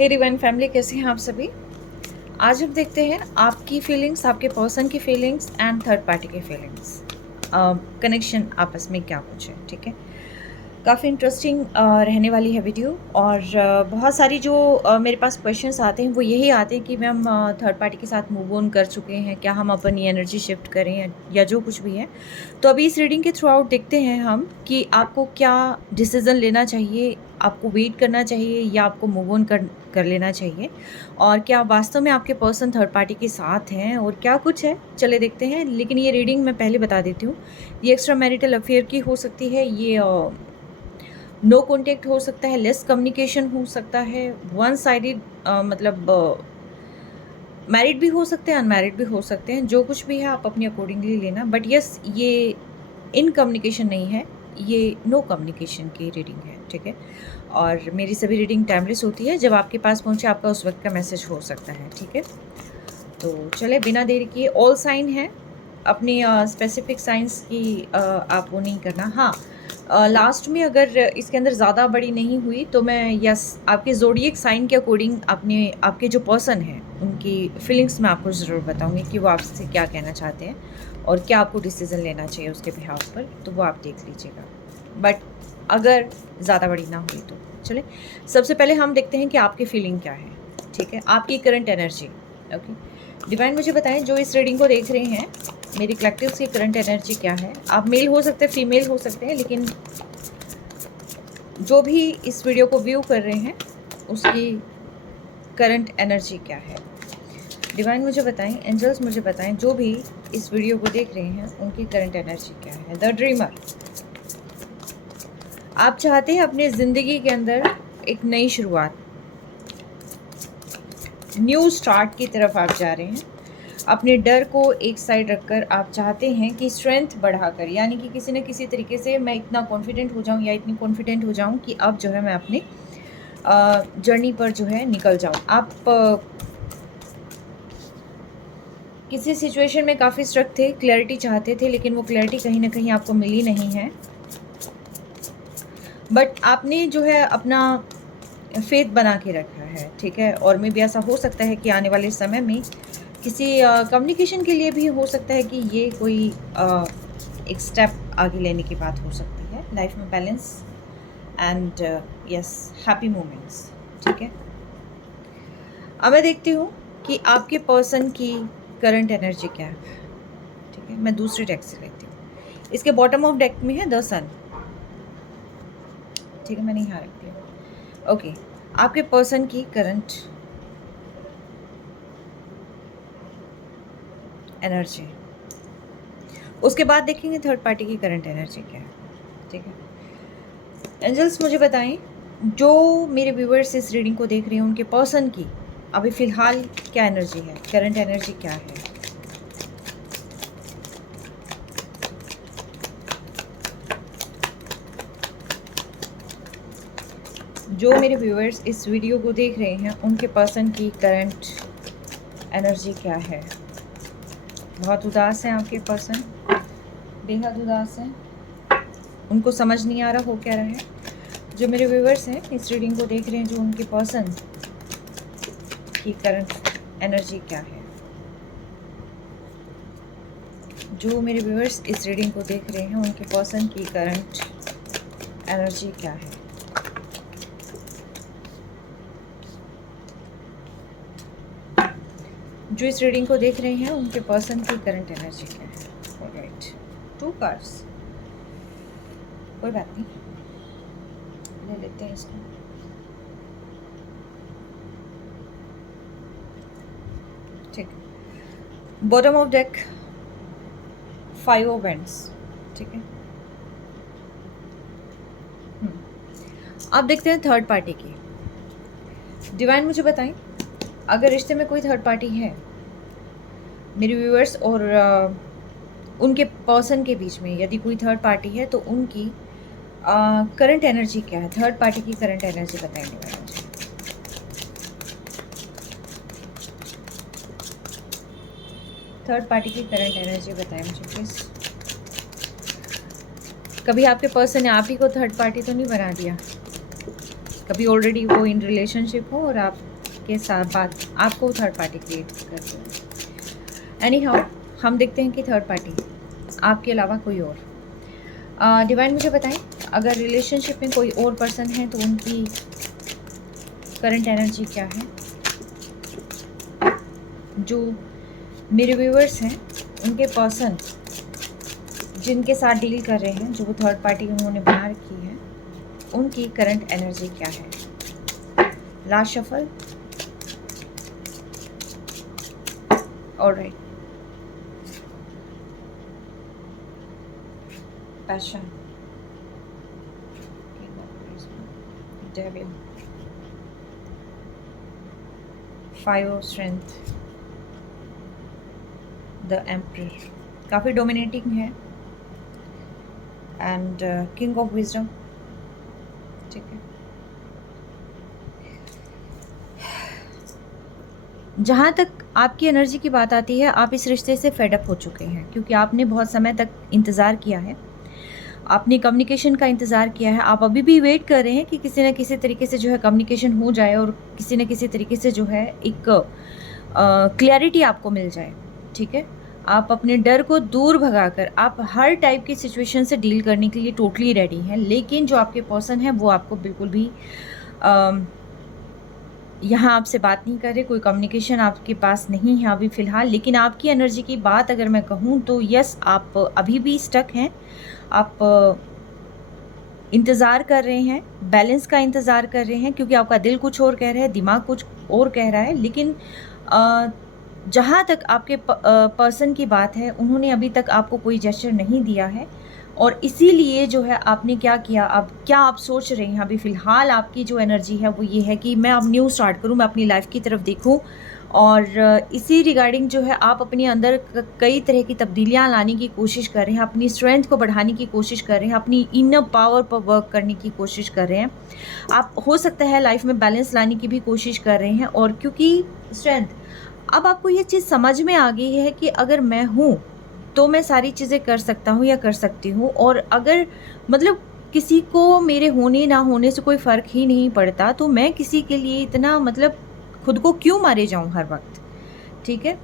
हे divine family, कैसे हैं आप सभी। आज हम देखते हैं आपकी फीलिंग्स, आपके पर्सन की फीलिंग्स एंड थर्ड पार्टी की फीलिंग्स, कनेक्शन आपस में क्या कुछ है। ठीक है, काफ़ी इंटरेस्टिंग रहने वाली है वीडियो। और बहुत सारी जो मेरे पास क्वेश्चंस आते हैं वो यही आते हैं कि मैम थर्ड पार्टी के साथ मूव ऑन कर चुके हैं, क्या हम अपनी एनर्जी शिफ्ट करें या जो कुछ भी है। तो अभी इस रीडिंग के थ्रू आउट देखते हैं हम कि आपको क्या डिसीज़न लेना चाहिए, आपको वेट करना चाहिए या आपको मूव ऑन कर लेना चाहिए, और क्या वास्तव में आपके पर्सन थर्ड पार्टी के साथ हैं और क्या कुछ है, चले देखते हैं। लेकिन ये रीडिंग मैं पहले बता देती हूँ, ये एक्स्ट्रा मैरिटल अफेयर की हो सकती है, ये नो कॉन्टेक्ट हो सकता है, लेस कम्युनिकेशन हो सकता है, वन साइडेड मतलब मैरिड भी हो सकते हैं, अनमैरिड भी हो सकते हैं, जो कुछ भी है आप अपनी अकॉर्डिंगली लेना। बट यस, ये इन कम्युनिकेशन नहीं है, ये नो कम्युनिकेशन की रीडिंग है। ठीक है, और मेरी सभी रीडिंग टाइमलेस होती है, जब आपके पास पहुंचे आपका उस वक्त का मैसेज हो सकता है। ठीक है, तो चले बिना देरी किए, ऑल साइन है, अपनी स्पेसिफिक साइंस की आप वो नहीं करना। हाँ, लास्ट में अगर इसके अंदर ज़्यादा बड़ी नहीं हुई तो मैं यस आपके ज़ोडिएक साइन के अकॉर्डिंग अपने आपके जो पर्सन हैं उनकी फीलिंग्स मैं आपको ज़रूर बताऊंगी कि वो आपसे क्या कहना चाहते हैं और क्या आपको डिसीज़न लेना चाहिए उसके बिहाफ पर, तो वो आप देख लीजिएगा। बट अगर ज़्यादा बड़ी ना हुई तो चले सबसे पहले हम देखते हैं कि आपकी फीलिंग क्या है। ठीक है, आपकी करंट एनर्जी। ओके, डिवाइन मुझे बताएं, जो इस रीडिंग को देख रहे हैं, मेरी कलेक्टिव्स की करंट एनर्जी क्या है। आप मेल हो सकते हैं, फीमेल हो सकते हैं, लेकिन जो भी इस वीडियो को व्यू कर रहे हैं उसकी करंट एनर्जी क्या है। डिवाइन मुझे बताएं, एंजल्स मुझे बताएं, जो भी इस वीडियो को देख रहे हैं उनकी करंट एनर्जी क्या है। द ड्रीमर, आप चाहते हैं अपनी ज़िंदगी के अंदर एक नई शुरुआत, न्यू स्टार्ट की तरफ आप जा रहे हैं। अपने डर को एक साइड रखकर आप चाहते हैं कि स्ट्रेंथ बढ़ाकर, यानी कि किसी न किसी तरीके से मैं इतना कॉन्फिडेंट हो जाऊं या इतनी कॉन्फिडेंट हो जाऊं कि अब जो है मैं अपने जर्नी पर जो है निकल जाऊं। आप किसी सिचुएशन में काफ़ी स्ट्रक थे, क्लैरिटी चाहते थे, लेकिन वो क्लैरिटी कहीं ना कहीं आपको मिली नहीं है। बट आपने जो है अपना फेथ बना के रखा है। ठीक है, और मे भी ऐसा हो सकता है कि आने वाले समय में किसी कम्युनिकेशन के लिए भी हो सकता है कि ये कोई एक स्टेप आगे लेने की बात हो सकती है। लाइफ में balance and yes happy moments. ठीक है, अब मैं देखती हूँ कि आपके पर्सन की करंट एनर्जी क्या है। ठीक है, मैं दूसरे डेक से लेती हूँ। इसके बॉटम ऑफ डेक में है द सन। ठीक है, मैंने यहाँ रख दिया। ओके, आपके पर्सन की करंट एनर्जी, उसके बाद देखेंगे थर्ड पार्टी की करंट एनर्जी क्या है। ठीक है, एंजल्स मुझे बताएं, जो मेरे व्यूअर्स इस रीडिंग को देख रहे हैं उनके पर्सन की अभी फ़िलहाल क्या एनर्जी है, करंट एनर्जी क्या है। जो मेरे व्यूअर्स इस वीडियो को देख रहे हैं उनके पर्सन की करंट एनर्जी क्या है। बहुत उदास हैं आपके पर्सन, बेहद उदास हैं, उनको समझ नहीं आ रहा हो क्या रहा है। जो मेरे व्यूअर्स हैं इस रीडिंग को देख रहे हैं, जो उनके पर्सन की करंट एनर्जी क्या है। जो मेरे व्यूअर्स इस रीडिंग को देख रहे हैं उनके पर्सन की करंट एनर्जी क्या है। जो इस रीडिंग को देख रहे हैं उनके पर्सन की करंट एनर्जी क्या है। ऑलराइट, 2 कार्ड्स, कोई बात नहीं, ले लेते हैं इसको। ठीक, bottom of deck 5 of wands. ठीक है, अब देखते हैं थर्ड पार्टी की। डिवाइन मुझे बताएं, अगर रिश्ते में कोई थर्ड पार्टी है मेरे व्यूअर्स और उनके पर्सन के बीच में, यदि कोई थर्ड पार्टी है तो उनकी करंट एनर्जी क्या है। थर्ड पार्टी की करंट एनर्जी बताएंगे मैडम जी। थर्ड पार्टी की करंट एनर्जी बताएं मुझे प्लीज़। कभी आपके पर्सन ने आप ही को थर्ड पार्टी तो नहीं बना दिया। कभी ऑलरेडी वो इन रिलेशनशिप हो और आपके साथ बात आपको थर्ड पार्टी क्रिएट कर दो। एनी हाउ हम देखते हैं कि थर्ड पार्टी आपके अलावा कोई और। डिवाइन मुझे बताएं, अगर रिलेशनशिप में कोई और पर्सन है तो उनकी करंट एनर्जी क्या है। जो मेरे व्यूअर्स हैं उनके पर्सन जिनके साथ डील कर रहे हैं, जो वो थर्ड पार्टी उन्होंने बना रखी है, उनकी करंट एनर्जी क्या है। Last shuffle. Alright, passion, devil, five of strength, the emperor, काफ़ी डोमिनेटिंग है, एंड किंग ऑफ विजडम। ठीक है, जहाँ तक आपकी एनर्जी की बात आती है, आप इस रिश्ते से फेडअप हो चुके हैं क्योंकि आपने बहुत समय तक इंतज़ार किया है, आपने कम्युनिकेशन का इंतज़ार किया है। आप अभी भी वेट कर रहे हैं कि किसी न किसी तरीके से जो है कम्युनिकेशन हो जाए और किसी न किसी तरीके से जो है एक क्लैरिटी आपको मिल जाए। ठीक है, आप अपने डर को दूर भगाकर आप हर टाइप की सिचुएशन से डील करने के लिए टोटली रेडी हैं, लेकिन जो आपके पर्सन है वो आपको बिल्कुल भी यहाँ आपसे बात नहीं कर रहे, कोई कम्युनिकेशन आपके पास नहीं है अभी फ़िलहाल। लेकिन आपकी एनर्जी की बात अगर मैं कहूँ तो यस, आप अभी भी स्टक हैं, आप इंतज़ार कर रहे हैं, बैलेंस का इंतज़ार कर रहे हैं क्योंकि आपका दिल कुछ और कह रहा है, दिमाग कुछ और कह रहा है। लेकिन जहाँ तक आपके पर्सन की बात है, उन्होंने अभी तक आपको कोई जेस्चर नहीं दिया है और इसीलिए जो है आपने क्या किया, अब क्या आप सोच रहे हैं अभी फ़िलहाल आपकी जो एनर्जी है वो ये है कि मैं अब न्यू स्टार्ट करूँ, मैं अपनी लाइफ की तरफ देखूँ। और इसी रिगार्डिंग जो है आप अपने अंदर कई तरह की तब्दीलियाँ लाने की कोशिश कर रहे हैं, अपनी स्ट्रेंथ को बढ़ाने की कोशिश कर रहे हैं, अपनी इनर पावर पर वर्क करने की कोशिश कर रहे हैं। आप हो सकता है लाइफ में बैलेंस लाने की भी कोशिश कर रहे हैं। और क्योंकि स्ट्रेंथ, अब आपको ये चीज़ समझ में आ गई है कि अगर मैं हूँ तो मैं सारी चीज़ें कर सकता हूँ या कर सकती हूँ, और अगर मतलब किसी को मेरे होने ना होने से कोई फ़र्क ही नहीं पड़ता, तो मैं किसी के लिए इतना मतलब खुद को क्यों मारे जाऊँ हर वक्त। ठीक है,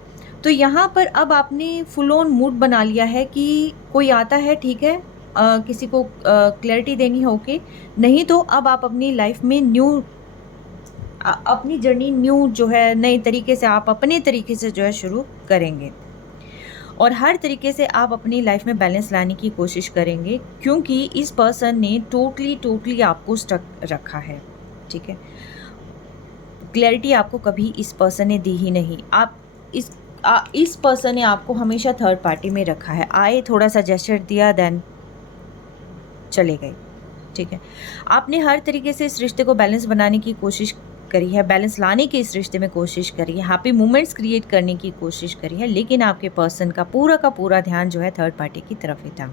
तो यहाँ पर अब आपने फुल ऑन मूड बना लिया है कि कोई आता है, ठीक है, किसी को क्लैरिटी देनी है, ओके, नहीं तो अब आप अपनी लाइफ में न्यू अपनी जर्नी न्यू जो है नए तरीके से आप अपने तरीके से जो है शुरू करेंगे और हर तरीके से आप अपनी लाइफ में बैलेंस लाने की कोशिश करेंगे क्योंकि इस पर्सन ने टोटली आपको स्टक रखा है। ठीक है, क्लैरिटी आपको कभी इस पर्सन ने दी ही नहीं। आप इस पर्सन ने आपको हमेशा थर्ड पार्टी में रखा है। आए, थोड़ा सा जेस्चर दिया, देन चले गए। ठीक है, आपने हर तरीके से इस रिश्ते को बैलेंस बनाने की कोशिश करी है, बैलेंस लाने की इस रिश्ते में कोशिश करी है, हैप्पी मोमेंट्स क्रिएट करने की कोशिश करी है, लेकिन आपके पर्सन का पूरा ध्यान जो है थर्ड पार्टी की तरफ ही था।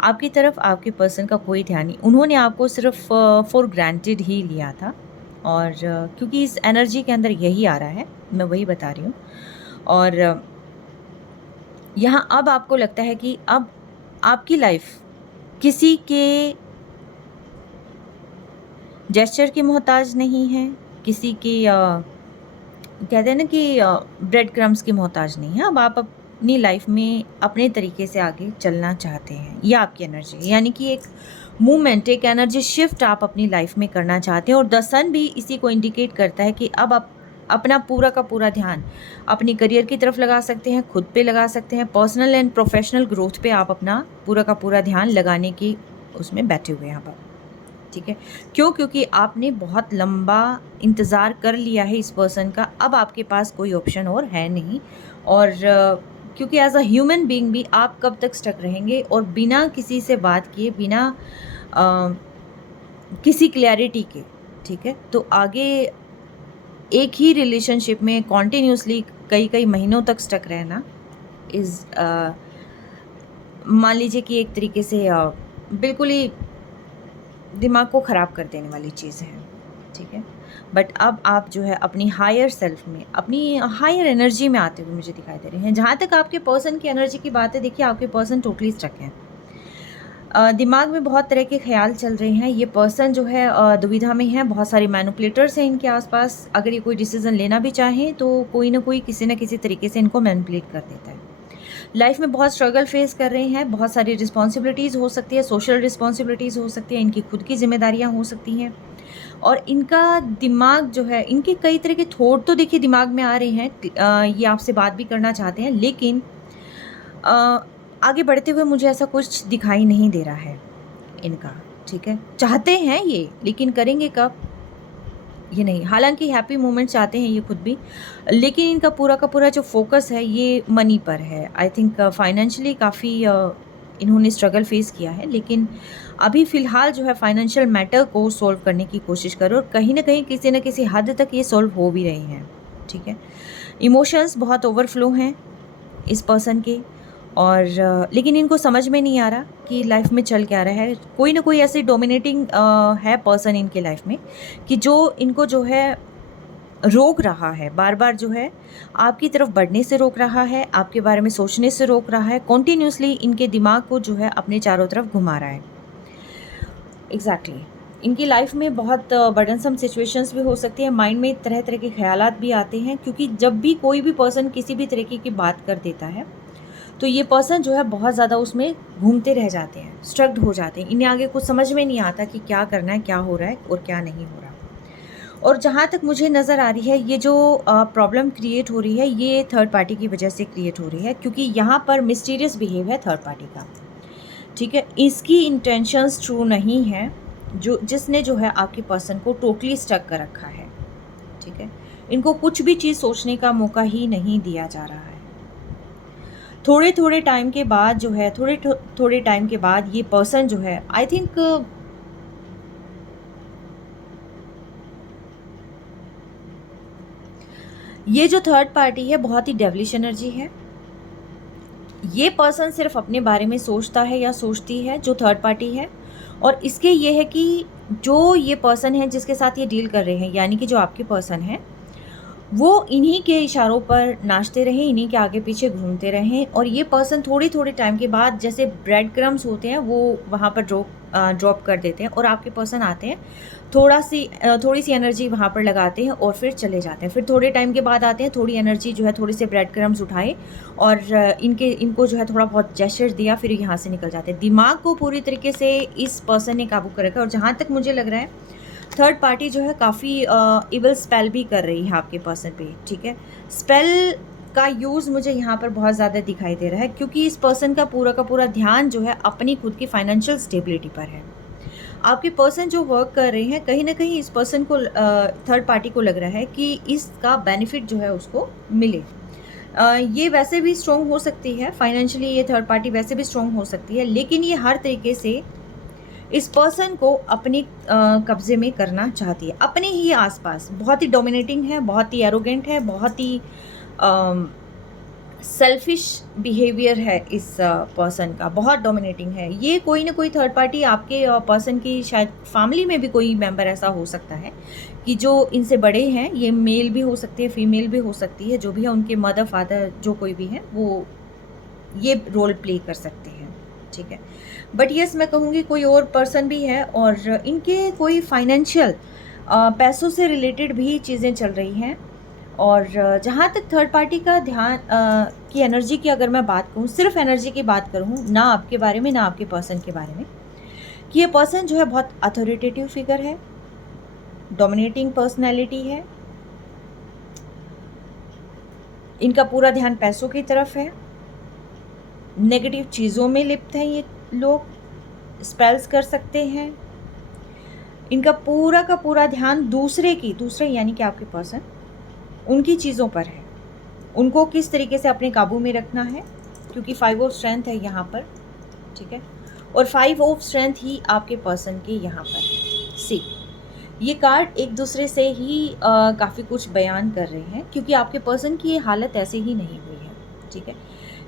आपकी तरफ आपके पर्सन का कोई ध्यान नहीं, उन्होंने आपको सिर्फ फॉर ग्रांटेड ही लिया था। और क्योंकि इस एनर्जी के अंदर यही आ रहा है, मैं वही बता रही हूँ। और यहाँ अब आपको लगता है कि अब आपकी लाइफ किसी के जेस्चर की मोहताज नहीं है, किसी की कहते हैं ना कि ब्रेड क्रम्स की मोहताज नहीं है। अब आप अपनी लाइफ में अपने तरीके से आगे चलना चाहते हैं, ये आपकी एनर्जी, यानी कि एक मूवमेंट, एक एनर्जी शिफ्ट आप अपनी लाइफ में करना चाहते हैं। और द सन भी इसी को इंडिकेट करता है कि अब आप अपना पूरा का पूरा ध्यान अपनी करियर की तरफ लगा सकते हैं, खुद पे लगा सकते हैं, पर्सनल एंड प्रोफेशनल ग्रोथ पे आप अपना पूरा का पूरा ध्यान लगाने की उसमें बैठे हुए हैं आप। ठीक है, क्यों? क्योंकि आपने बहुत लंबा इंतज़ार कर लिया है इस पर्सन का, अब आपके पास कोई ऑप्शन और है नहीं। और क्योंकि एज अ ह्यूमन बीइंग भी आप कब तक स्टक रहेंगे और बिना किसी से बात किए, बिना किसी क्लैरिटी के। ठीक है, तो आगे एक ही रिलेशनशिप में कॉन्टिन्यूसली कई महीनों तक स्टक रहना इज़ मान लीजिए कि एक तरीके से बिल्कुल ही दिमाग को ख़राब कर देने वाली चीज़ है। ठीक है, बट अब आप जो है अपनी हायर सेल्फ में, अपनी हायर एनर्जी में आते हुए मुझे दिखाई दे रहे हैं। जहाँ तक आपके पर्सन की एनर्जी की बात है, देखिए आपके पर्सन टोटली स्टक हैं। दिमाग में बहुत तरह के ख्याल चल रहे हैं। ये पर्सन जो है दुविधा में है, बहुत सारे मैनिपुलेटर्स हैं इनके आसपास। अगर ये कोई डिसीजन लेना भी चाहें तो कोई ना कोई किसी न किसी तरीके से इनको मैनिपुलेट कर देता है। लाइफ में बहुत स्ट्रगल फेस कर रहे हैं, बहुत सारी रिस्पॉन्सिबिलिटीज़ हो सकती है, सोशल रिस्पॉन्सिबिलिटीज़ हो सकती है, इनकी खुद की जिम्मेदारियाँ हो सकती हैं। और इनका दिमाग जो है, इनके कई तरह के थॉट तो देखिए दिमाग में आ रहे हैं। ये आपसे बात भी करना चाहते हैं, लेकिन आगे बढ़ते हुए मुझे ऐसा कुछ दिखाई नहीं दे रहा है इनका। ठीक है, चाहते हैं ये, लेकिन करेंगे कब ये नहीं। हालांकि हैप्पी मोमेंट चाहते हैं ये खुद भी, लेकिन इनका पूरा का पूरा जो फोकस है ये मनी पर है। आई थिंक फाइनेंशियली काफ़ी इन्होंने स्ट्रगल फेस किया है, लेकिन अभी फ़िलहाल जो है फाइनेंशियल मैटर को सॉल्व करने की कोशिश करो, और कहीं ना कहीं किसी न किसी हद तक ये सॉल्व हो भी रहे हैं। ठीक है, इमोशंस बहुत ओवरफ्लो हैं इस पर्सन के, और लेकिन इनको समझ में नहीं आ रहा कि लाइफ में चल क्या रहा है। कोई ना कोई ऐसी डोमिनेटिंग है पर्सन इनके लाइफ में कि जो इनको जो है रोक रहा है, बार बार जो है आपकी तरफ बढ़ने से रोक रहा है, आपके बारे में सोचने से रोक रहा है, कॉन्टीन्यूसली इनके दिमाग को जो है अपने चारों तरफ घुमा रहा है। एग्जैक्टली इनकी लाइफ में बहुत बर्डनसम सिचुएशंस भी हो सकती है, माइंड में तरह तरह के ख्यालात भी आते हैं, क्योंकि जब भी कोई भी पर्सन किसी भी तरीके की बात कर देता है तो ये पर्सन जो है बहुत ज़्यादा उसमें घूमते रह जाते हैं, स्ट्रक्ड हो जाते हैं। इन्हें आगे कुछ समझ में नहीं आता कि क्या करना है, क्या हो रहा है और क्या नहीं हो रहा। और जहाँ तक मुझे नज़र आ रही है, ये जो प्रॉब्लम क्रिएट हो रही है ये थर्ड पार्टी की वजह से क्रिएट हो रही है, क्योंकि यहाँ पर मिस्टीरियस बिहेव है थर्ड पार्टी का। ठीक है, इसकी इंटेंशंस ट्रू नहीं है, जो जिसने जो है आपके पर्सन को टोटली स्टक कर रखा है। ठीक है, इनको कुछ भी चीज़ सोचने का मौका ही नहीं दिया जा रहा है। थोड़े थोड़े टाइम के बाद जो है, थोड़े टाइम के बाद ये पर्सन जो है, आई थिंक ये जो थर्ड पार्टी है बहुत ही डेविलिश एनर्जी है। ये पर्सन सिर्फ अपने बारे में सोचता है या सोचती है, जो थर्ड पार्टी है। और इसके ये है कि जो ये पर्सन है जिसके साथ ये डील कर रहे हैं, यानी कि जो आपके पर्सन है, वो इन्हीं के इशारों पर नाचते रहें, इन्हीं के आगे पीछे घूमते रहें। और ये पर्सन थोड़ी थोड़ी टाइम के बाद, जैसे ब्रेड क्रम्स होते हैं, वो वहाँ पर ड्रॉप कर देते हैं, और आपके पर्सन आते हैं, थोड़ी सी एनर्जी वहाँ पर लगाते हैं और फिर चले जाते हैं। फिर थोड़े टाइम के बाद आते हैं, थोड़ी एनर्जी जो है, थोड़े से ब्रेड क्रम्स उठाए और इनको जो है थोड़ा बहुत जेस्चर दिया, फिर यहाँ से निकल जाते हैं। दिमाग को पूरी तरीके से इस पर्सन ने काबू कर रखा है। और जहाँ तक मुझे लग रहा है थर्ड पार्टी जो है काफ़ी इवल स्पेल भी कर रही है आपके पर्सन पे। ठीक है, स्पेल का यूज़ मुझे यहाँ पर बहुत ज़्यादा दिखाई दे रहा है, क्योंकि इस पर्सन का पूरा ध्यान जो है अपनी खुद की फाइनेंशियल स्टेबिलिटी पर है। आपके पर्सन जो वर्क कर रहे हैं, कहीं ना कहीं इस पर्सन को, थर्ड पार्टी को लग रहा है कि इसका बेनिफिट जो है उसको मिले। ये वैसे भी स्ट्रॉन्ग हो सकती है फाइनेंशियली, ये थर्ड पार्टी वैसे भी स्ट्रॉन्ग हो सकती है, लेकिन ये हर तरीके से इस पर्सन को अपने कब्जे में करना चाहती है, अपने ही आसपास। बहुत ही डोमिनेटिंग है, बहुत ही एरोगेंट है, बहुत ही सेल्फिश बिहेवियर है इस पर्सन का, बहुत डोमिनेटिंग है। ये कोई ना कोई थर्ड पार्टी आपके पर्सन की, शायद फैमिली में भी कोई मेंबर ऐसा हो सकता है कि जो इनसे बड़े हैं। ये मेल भी हो सकती है, फीमेल भी हो सकती है, जो भी है उनके मदर फादर जो कोई भी है वो ये रोल प्ले कर सकते हैं। ठीक है, बट यस मैं कहूँगी कोई और पर्सन भी है, और इनके कोई फाइनेंशियल पैसों से रिलेटेड भी चीज़ें चल रही हैं। और जहाँ तक थर्ड पार्टी का ध्यान की एनर्जी की अगर मैं बात करूँ, सिर्फ एनर्जी की बात करूँ, ना आपके बारे में ना आपके पर्सन के बारे में, कि ये पर्सन जो है बहुत अथॉरिटेटिव फिगर है, डोमिनेटिंग पर्सनैलिटी है, इनका पूरा ध्यान पैसों की तरफ है, नेगेटिव चीज़ों में लिप्त हैं ये लोग, स्पेल्स कर सकते हैं। इनका पूरा का पूरा ध्यान दूसरे यानी कि आपके पर्सन, उनकी चीज़ों पर है, उनको किस तरीके से अपने काबू में रखना है, क्योंकि 5 ऑफ स्ट्रेंथ है यहाँ पर। ठीक है, और 5 ऑफ स्ट्रेंथ ही आपके पर्सन के यहाँ पर है। सी, ये कार्ड एक दूसरे से ही काफ़ी कुछ बयान कर रहे हैं, क्योंकि आपके पर्सन की ये हालत ऐसे ही नहीं हुई है। ठीक है,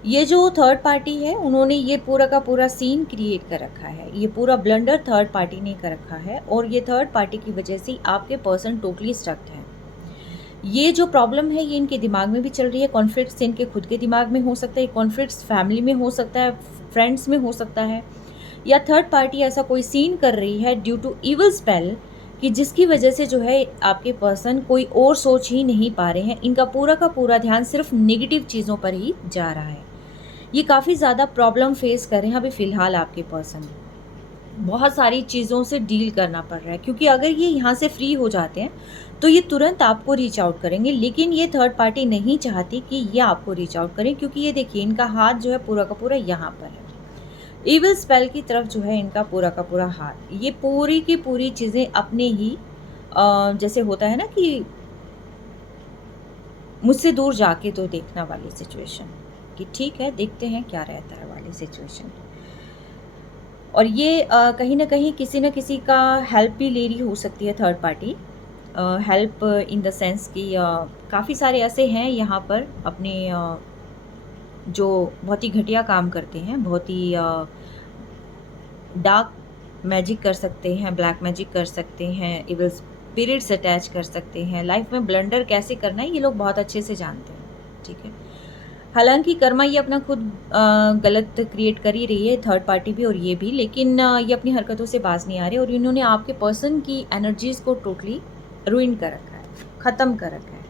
ये जो थर्ड पार्टी है उन्होंने ये पूरा का पूरा सीन क्रिएट कर रखा है, ये पूरा ब्लंडर थर्ड पार्टी ने कर रखा है, और ये थर्ड पार्टी की वजह से आपके पर्सन टोटली स्टक्ड है। ये जो प्रॉब्लम है ये इनके दिमाग में भी चल रही है, कॉन्फ्लिक्ट्स इनके खुद के दिमाग में हो सकता है, कॉन्फ्लिक्ट्स फैमिली में हो सकता है, फ्रेंड्स में हो सकता है, या थर्ड पार्टी ऐसा कोई सीन कर रही है ड्यू टू इविल स्पेल कि जिसकी वजह से जो है आपके पर्सन कोई और सोच ही नहीं पा रहे हैं, इनका पूरा का पूरा ध्यान सिर्फ नेगेटिव चीज़ों पर ही जा रहा है। ये काफ़ी ज़्यादा प्रॉब्लम फेस कर रहे हैं अभी फ़िलहाल आपके पर्सन, बहुत सारी चीज़ों से डील करना पड़ रहा है, क्योंकि अगर ये यहाँ से फ्री हो जाते हैं तो ये तुरंत आपको रीच आउट करेंगे, लेकिन ये थर्ड पार्टी नहीं चाहती कि ये आपको रीच आउट करें, क्योंकि ये देखिए इनका हाथ जो है पूरा का पूरा यहाँ पर है, इविल स्पेल की तरफ जो है इनका पूरा का पूरा हाथ। ये पूरी की पूरी चीज़ें अपने ही जैसे होता है ना कि मुझसे दूर जाके तो देखना वाली सिचुएशन, कि ठीक है देखते हैं क्या रहता है वाली सिचुएशन। और ये कहीं न कहीं किसी न किसी का हेल्प भी ले रही हो सकती है third party. Help in the sense कि काफ़ी सारे ऐसे हैं यहाँ पर अपने जो बहुत ही घटिया काम करते हैं, बहुत ही डार्क मैजिक कर सकते हैं, ब्लैक मैजिक कर सकते हैं, इविल स्पिरिट्स अटैच कर सकते हैं। लाइफ में ब्लंडर कैसे करना है ये लोग बहुत अच्छे से जानते हैं, ठीक है। हालांकि कर्मा ये अपना खुद गलत क्रिएट कर ही रही है, थर्ड पार्टी भी और ये भी, लेकिन ये अपनी हरकतों से बाज नहीं आ रहे और इन्होंने आपके पर्सन की एनर्जीज़ को टोटली रुइन कर रखा है, ख़त्म कर रखा है,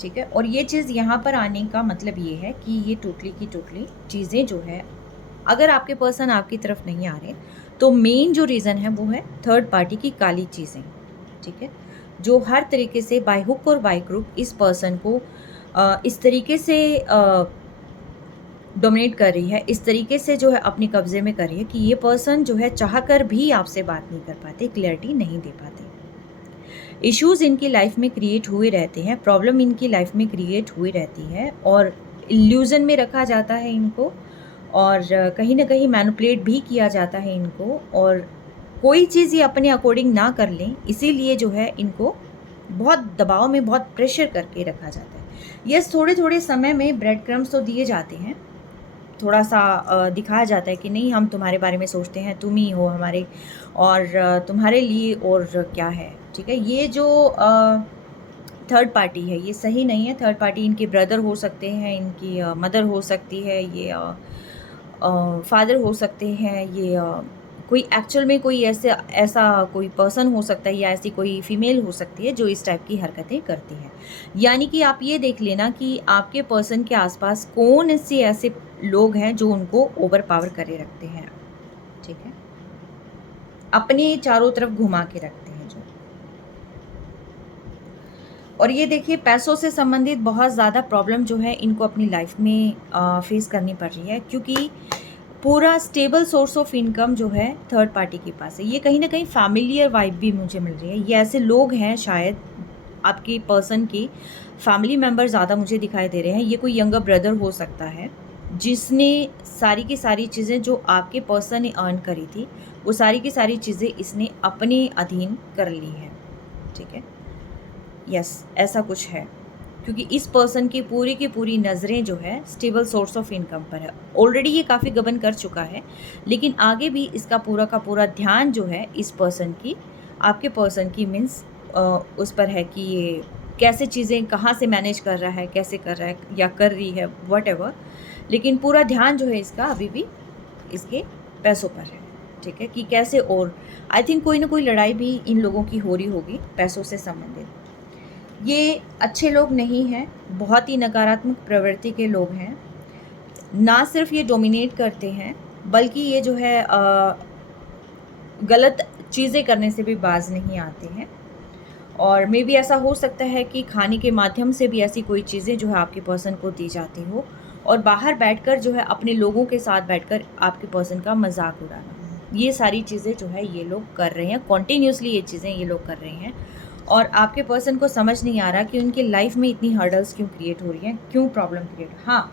ठीक है। और ये चीज़ यहाँ पर आने का मतलब ये है कि ये टोटली की टोटली चीज़ें जो है, अगर आपके पर्सन आपकी तरफ नहीं आ रहे तो मेन जो रीज़न है वो है थर्ड पार्टी की काली चीज़ें, ठीक है, जो हर तरीके से बाय हुक और बाय क्रुक इस पर्सन को इस तरीके से डोमिनेट कर रही है, इस तरीके से जो है अपने कब्जे में कर रही है कि ये पर्सन जो है चाहकर भी आपसे बात नहीं कर पाते, क्लैरिटी नहीं दे पाते। इश्यूज़ इनकी लाइफ में क्रिएट हुए रहते हैं, प्रॉब्लम इनकी लाइफ में क्रिएट हुई रहती है और इल्यूज़न में रखा जाता है इनको, और कहीं ना कहीं मैनिपुलेट भी किया जाता है इनको, और कोई चीज़ ये अपने अकॉर्डिंग ना कर लें इसीलिए जो है इनको बहुत दबाव में, बहुत प्रेशर करके रखा जाता है। यस, थोड़े थोड़े समय में ब्रेड क्रम्स तो दिए जाते हैं, थोड़ा सा दिखाया जाता है कि नहीं हम तुम्हारे बारे में सोचते हैं, तुम ही हो हमारे, और तुम्हारे लिए और क्या है, ठीक है। ये जो थर्ड पार्टी है ये सही नहीं है। थर्ड पार्टी इनके ब्रदर हो सकते हैं, इनकी मदर हो सकती है, ये फादर हो सकते हैं, ये कोई एक्चुअल में कोई ऐसा कोई पर्सन हो सकता है या ऐसी कोई फीमेल हो सकती है जो इस टाइप की हरकतें करती है। यानी कि आप ये देख लेना कि आपके पर्सन के आसपास कौन से ऐसे लोग हैं जो उनको ओवर पावर करे रखते हैं, ठीक है, अपने चारों तरफ घुमा के रखते हैं जो। और ये देखिए पैसों से संबंधित बहुत ज़्यादा प्रॉब्लम जो है इनको अपनी लाइफ में फेस करनी पड़ रही है, क्योंकि पूरा स्टेबल सोर्स ऑफ इनकम जो है थर्ड पार्टी के पास है। ये कहीं ना कहीं फैमिलियर वाइब भी मुझे मिल रही है। ये ऐसे लोग हैं, शायद आपके पर्सन की फैमिली मेम्बर ज़्यादा मुझे दिखाई दे रहे हैं। ये कोई यंगर ब्रदर हो सकता है जिसने सारी की सारी चीज़ें जो आपके पर्सन ने अर्न करी थी वो सारी की सारी चीज़ें इसने अपने अधीन कर ली है, ठीक है। यस, ऐसा कुछ है, क्योंकि इस पर्सन की पूरी नज़रें जो है स्टेबल सोर्स ऑफ इनकम पर है। ऑलरेडी ये काफ़ी गबन कर चुका है, लेकिन आगे भी इसका पूरा का पूरा ध्यान जो है इस पर्सन की, आपके पर्सन की मीन्स उस पर है कि ये कैसे चीज़ें कहाँ से मैनेज कर रहा है, कैसे कर रहा है या कर रही है, वट लेकिन पूरा ध्यान जो है इसका अभी भी इसके पैसों पर है, ठीक है, कि कैसे। और आई थिंक कोई ना कोई लड़ाई भी इन लोगों की हो रही होगी पैसों से संबंधित। ये अच्छे लोग नहीं हैं, बहुत ही नकारात्मक प्रवृत्ति के लोग हैं। ना सिर्फ ये डोमिनेट करते हैं बल्कि ये जो है गलत चीज़ें करने से भी बाज नहीं आते हैं। और मे भी ऐसा हो सकता है कि खाने के माध्यम से भी ऐसी कोई चीज़ें जो है आपके पर्सन को दी जाती हो, और बाहर बैठकर जो है अपने लोगों के साथ बैठकर आपके पर्सन का मजाक उड़ाना, ये सारी चीज़ें जो है ये लोग कर रहे हैं, कॉन्टीन्यूसली ये चीज़ें ये लोग कर रहे हैं। और आपके पर्सन को समझ नहीं आ रहा कि उनकी लाइफ में इतनी हर्डल्स क्यों क्रिएट हो रही हैं, क्यों प्रॉब्लम क्रिएट। हाँ,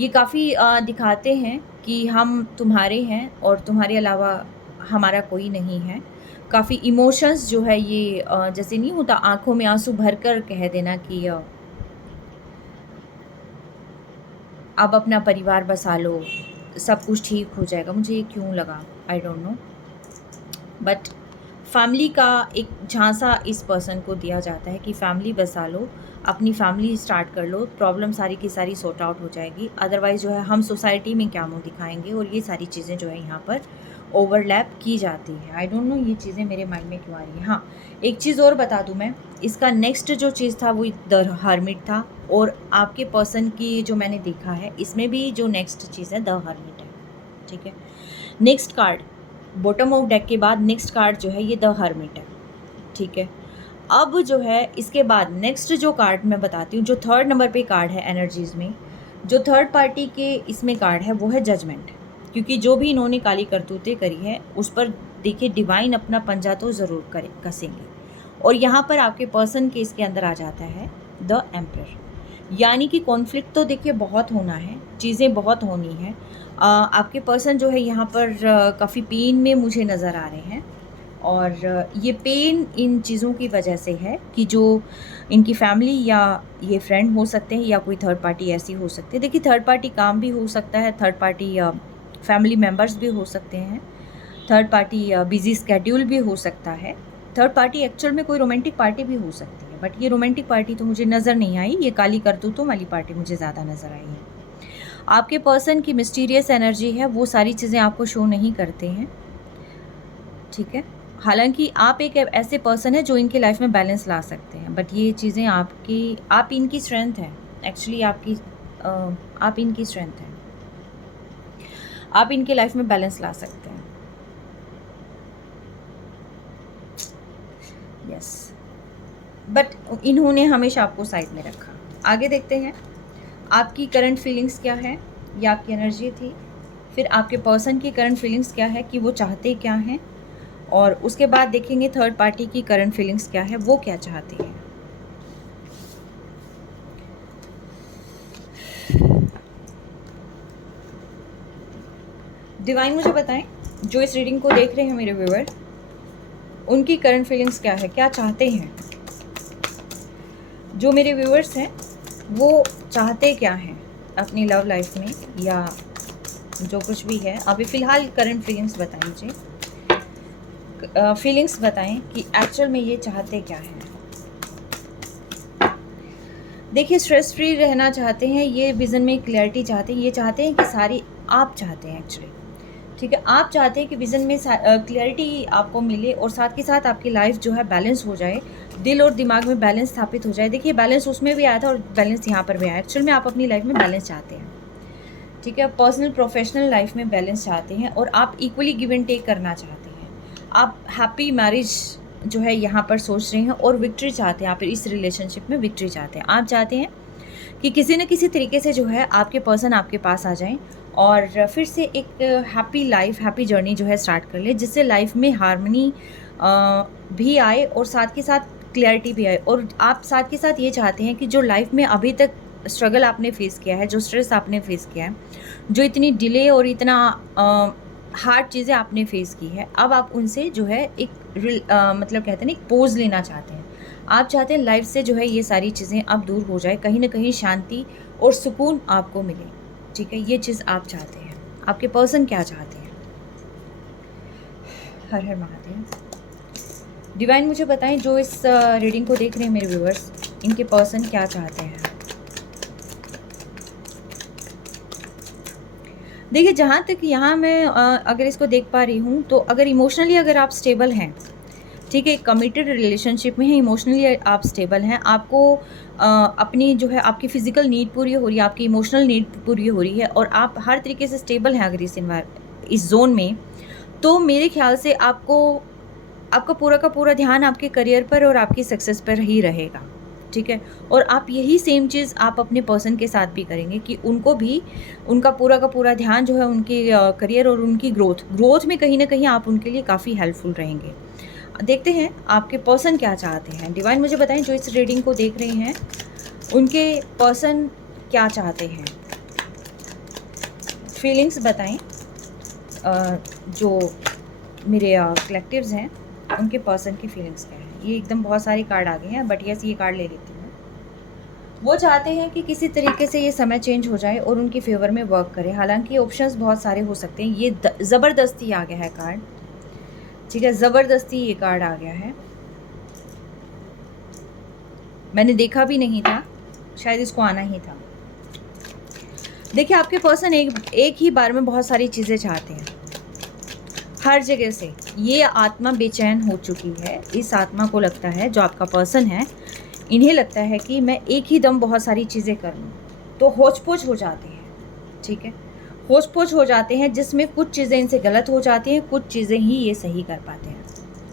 ये काफ़ी दिखाते हैं कि हम तुम्हारे हैं और तुम्हारे अलावा हमारा कोई नहीं है। काफ़ी इमोशंस जो है ये जैसे नहीं होता आंखों में आंसू भरकर कह देना कि अब अपना परिवार बसा लो, सब कुछ ठीक हो जाएगा। मुझे ये क्यों लगा, I don't know, but family का एक झांसा इस पर्सन को दिया जाता है कि फैमिली बसा लो, अपनी फैमिली स्टार्ट कर लो, प्रॉब्लम सारी की सारी सॉर्ट आउट हो जाएगी। अदरवाइज़ जो है हम सोसाइटी में क्या मुँह दिखाएँगे, और ये सारी चीज़ें जो है यहाँ पर ओवरलैप की जाती है। आई डोंट नो ये चीज़ें मेरे माइंड में क्यों आ रही हैं। हाँ, एक चीज़ और बता दूँ मैं, इसका नेक्स्ट जो चीज़ था वो द हर्मिट था, और आपके पर्सन की जो मैंने देखा है इसमें भी जो नेक्स्ट चीज़ है द हर्मिट है, ठीक है। Next card bottom of deck के बाद नेक्स्ट कार्ड जो है ये द हर्मिट है, ठीक है। अब जो है इसके बाद नेक्स्ट जो कार्ड मैं बताती हूँ, जो थर्ड नंबर पे कार्ड है एनर्जीज़ में, जो थर्ड पार्टी के इसमें कार्ड है वो है जजमेंट। क्योंकि जो भी इन्होंने काली करतूतें करी है उस पर देखिए डिवाइन अपना पंजा तो ज़रूर करे कसेंगे। और यहाँ पर आपके पर्सन के इसके अंदर आ जाता है द एम्परर, यानी कि कॉन्फ्लिक्ट तो देखिए बहुत होना है, चीज़ें बहुत होनी है। आपके पर्सन जो है यहाँ पर काफ़ी पेन में मुझे नज़र आ रहे हैं, और ये पेन इन चीज़ों की वजह से है कि जो इनकी फैमिली या ये फ्रेंड हो सकते हैं या कोई थर्ड पार्टी ऐसी हो सकती है। देखिए थर्ड पार्टी काम भी हो सकता है, थर्ड पार्टी फैमिली मेम्बर्स भी हो सकते हैं, थर्ड पार्टी बिजी स्केड्यूल भी हो सकता है, थर्ड पार्टी एक्चुअल में कोई रोमांटिक पार्टी भी हो सकती है। बट ये रोमांटिक पार्टी तो मुझे नज़र नहीं आई, ये काली करतूतों वाली पार्टी मुझे ज़्यादा नज़र आई है। आपके पर्सन की मिस्टीरियस एनर्जी है, वो सारी चीज़ें आपको शो नहीं करते हैं, ठीक है। हालांकि आप एक ऐसे पर्सन है जो इनके लाइफ में बैलेंस ला सकते हैं, बट ये चीज़ें आप इनकी स्ट्रेंथ है, एक्चुअली आप इनकी स्ट्रेंथ है, आप इनके लाइफ में बैलेंस ला सकते हैं। यस, बट इन्होंने हमेशा आपको साइड में रखा। आगे देखते हैं आपकी करंट फीलिंग्स क्या है, ये आपकी एनर्जी थी। फिर आपके पर्सन की करंट फीलिंग्स क्या है कि वो चाहते क्या हैं, और उसके बाद देखेंगे थर्ड पार्टी की करंट फीलिंग्स क्या है, वो क्या चाहती है। डिवाइन मुझे बताएं, जो इस रीडिंग को देख रहे हैं मेरे व्यूअर, उनकी करंट फीलिंग्स क्या है, क्या चाहते हैं। जो मेरे व्यूअर्स हैं वो चाहते क्या हैं अपनी लव लाइफ में, या जो कुछ भी है अभी फ़िलहाल करंट फीलिंग्स बताएं मुझे, फीलिंग्स बताएं कि एक्चुअल में ये चाहते क्या हैं। देखिए स्ट्रेस फ्री रहना चाहते हैं, ये विज़न में क्लैरिटी चाहते हैं, ये चाहते हैं कि सारी आप चाहते हैं एक्चुअली, ठीक है। आप चाहते हैं कि विज़न में क्लैरिटी आपको मिले, और साथ के साथ आपकी लाइफ जो है बैलेंस हो जाए, दिल और दिमाग में बैलेंस स्थापित हो जाए। देखिए बैलेंस उसमें भी आया था और बैलेंस यहाँ पर भी आया। एक्चुअल में आप अपनी लाइफ में बैलेंस चाहते हैं, ठीक है। पर्सनल प्रोफेशनल लाइफ में बैलेंस चाहते हैं, और आप इक्वली गिव एंड टेक करना चाहते हैं। आप हैप्पी मैरिज जो है यहाँ पर सोच रहे हैं, और विक्ट्री चाहते हैं। आप इस रिलेशनशिप में विक्ट्री चाहते हैं। आप चाहते हैं कि किसी न किसी तरीके से जो है आपके पर्सन आपके पास आ जाएं, और फिर से एक हैप्पी लाइफ, हैप्पी जर्नी जो है स्टार्ट कर ले, जिससे लाइफ में हार्मनी भी आए और साथ के साथ क्लैरिटी भी आए। और आप साथ के साथ ये चाहते हैं कि जो लाइफ में अभी तक स्ट्रगल आपने फेस किया है, जो स्ट्रेस आपने फेस किया है, जो इतनी डिले और इतना हार्ड चीज़ें आपने फेस की है, अब आप उनसे जो है एक मतलब कहते हैं ना, एक पोज लेना चाहते हैं। आप चाहते हैं लाइफ से जो है ये सारी चीज़ें अब दूर हो जाए, कहीं ना कहीं शांति और सुकून आपको मिले, ठीक है। ये चीज़ आप चाहते हैं। आपके पर्सन क्या चाहते हैं। हर हर महादेव। डिवाइन मुझे बताएं, जो इस रीडिंग को देख रहे हैं मेरे व्यूअर्स, इनके पर्सन क्या चाहते हैं। देखिए जहाँ तक यहाँ मैं अगर इसको देख पा रही हूँ, तो अगर इमोशनली अगर आप स्टेबल हैं, ठीक है, कमिटेड रिलेशनशिप में है, इमोशनली आप स्टेबल हैं, आपको अपनी जो है आपकी फ़िज़िकल नीड पूरी हो रही है, आपकी इमोशनल नीड पूरी हो रही है, और आप हर तरीके से स्टेबल हैं अगर इस जोन में, तो मेरे ख्याल से आपका पूरा का पूरा ध्यान आपके करियर पर और आपकी सक्सेस पर ही रहेगा, ठीक है। और आप यही सेम चीज़ आप अपने पर्सन के साथ भी करेंगे कि उनको भी उनका पूरा का पूरा ध्यान जो है उनके करियर और उनकी ग्रोथ में कहीं ना कहीं आप उनके लिए काफ़ी हेल्पफुल रहेंगे। देखते हैं आपके पर्सन क्या चाहते हैं। डिवाइन मुझे बताएं, जो इस रीडिंग को देख रहे हैं, उनके पर्सन क्या चाहते हैं। फीलिंग्स बताएं, जो मेरे कलेक्टिव्स हैं उनके पर्सन की फीलिंग्स क्या है। ये एकदम बहुत सारे कार्ड आ गए हैं, बट यस ये कार्ड ले लेती हूँ। वो चाहते हैं कि किसी तरीके से ये समय चेंज हो जाए और उनकी फेवर में वर्क करे। हालांकि ऑप्शंस बहुत सारे हो सकते हैं, ये ज़बरदस्ती आ गया है कार्ड, ठीक है, ज़बरदस्ती ये कार्ड आ गया है, मैंने देखा भी नहीं था, शायद इसको आना ही था। देखिए आपके पर्सन एक ही बार में बहुत सारी चीज़ें चाहते हैं, हर जगह से। ये आत्मा बेचैन हो चुकी है, इस आत्मा को लगता है, जो आपका पर्सन है, इन्हें लगता है कि मैं एक ही दम बहुत सारी चीज़ें कर लूँ, तो होच-पोच हो जाते हैं, ठीक है, होच-पोच हो जाते हैं, जिसमें कुछ चीज़ें इनसे गलत हो जाती हैं, कुछ चीज़ें ही ये सही कर पाते हैं,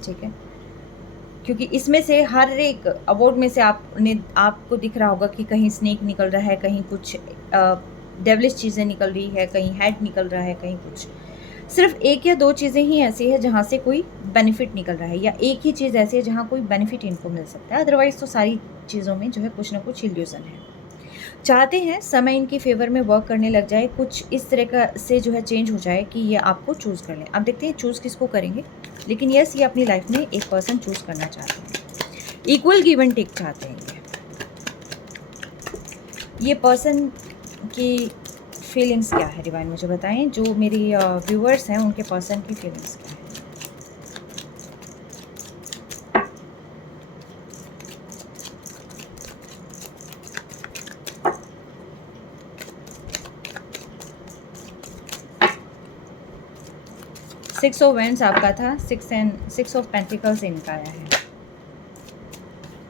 ठीक है। क्योंकि इसमें से हर एक अवार्ड में से आपको दिख रहा होगा कि कहीं स्नेक निकल रहा है, कहीं कुछ डेविलिश चीज़ें निकल रही है, कहीं हेड निकल रहा है, कहीं कुछ। सिर्फ एक या दो चीज़ें ही ऐसी है जहाँ से कोई बेनिफिट निकल रहा है, या एक ही चीज़ ऐसी है जहाँ कोई बेनिफिट इनको मिल सकता है, अदरवाइज़ तो सारी चीज़ों में जो है कुछ ना कुछ इल्यूज़न है। चाहते हैं समय इनकी फ़ेवर में वर्क करने लग जाए, कुछ इस तरह का से जो है चेंज हो जाए कि ये आपको चूज़ कर लें। अब देखते हैं चूज़ किसको करेंगे, लेकिन यस, ये अपनी लाइफ में एक पर्सन चूज़ करना चाहते हैं, इक्वल गिव एंड टेक चाहते हैं ये पर्सन की फीलिंग्स क्या है डिवाइन मुझे बताएं, जो मेरी व्यूअर्स हैं उनके पर्सन की फीलिंग्स क्या है। 6 ऑफ वेंड्स आपका था, 6 ऑफ पेंटिकल्स इनका आया है।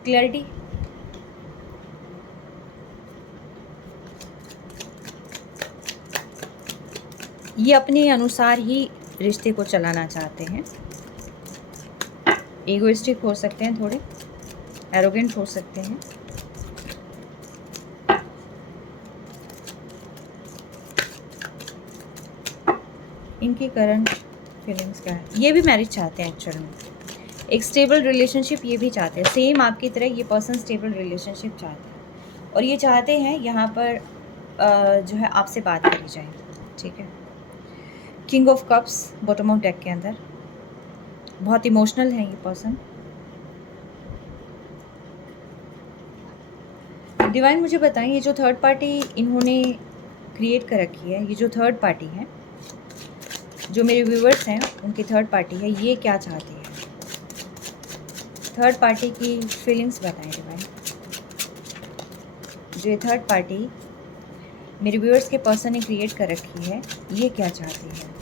क्लैरिटी, ये अपने अनुसार ही रिश्ते को चलाना चाहते हैं, एगोइस्टिक हो सकते हैं, थोड़े एरोगेंट हो सकते हैं, इनकी करंट फीलिंग्स क्या है। ये भी मैरिज चाहते हैं एक्चुअल में, एक स्टेबल रिलेशनशिप ये भी चाहते हैं, सेम आपकी तरह ये पर्सन स्टेबल रिलेशनशिप चाहते हैं, और ये चाहते हैं यहाँ पर जो है आपसे बात करी जाए, ठीक है। King of cups bottom of deck के अंदर, बहुत इमोशनल है ये पर्सन। डिवाइन मुझे बताएं, ये जो थर्ड पार्टी इन्होंने क्रिएट कर रखी है, ये जो थर्ड पार्टी है, जो मेरे व्यूवर्स हैं उनकी थर्ड पार्टी है, ये क्या चाहती है, थर्ड पार्टी की फीलिंग्स बताएं डिवाइन। जो ये थर्ड पार्टी मेरे व्यूअर्स के पर्सन ने क्रिएट कर रखी है, ये क्या चाहती है।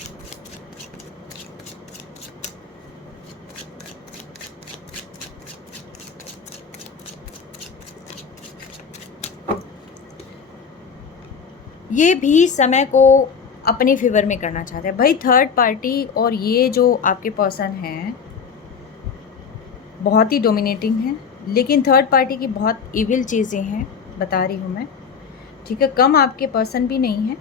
ये भी समय को अपने फेवर में करना चाहते हैं भाई थर्ड पार्टी, और ये जो आपके पर्सन हैं बहुत ही डोमिनेटिंग है, लेकिन थर्ड पार्टी की बहुत इविल चीज़ें हैं, बता रही हूँ मैं, ठीक है। कम आपके पर्सन भी नहीं है,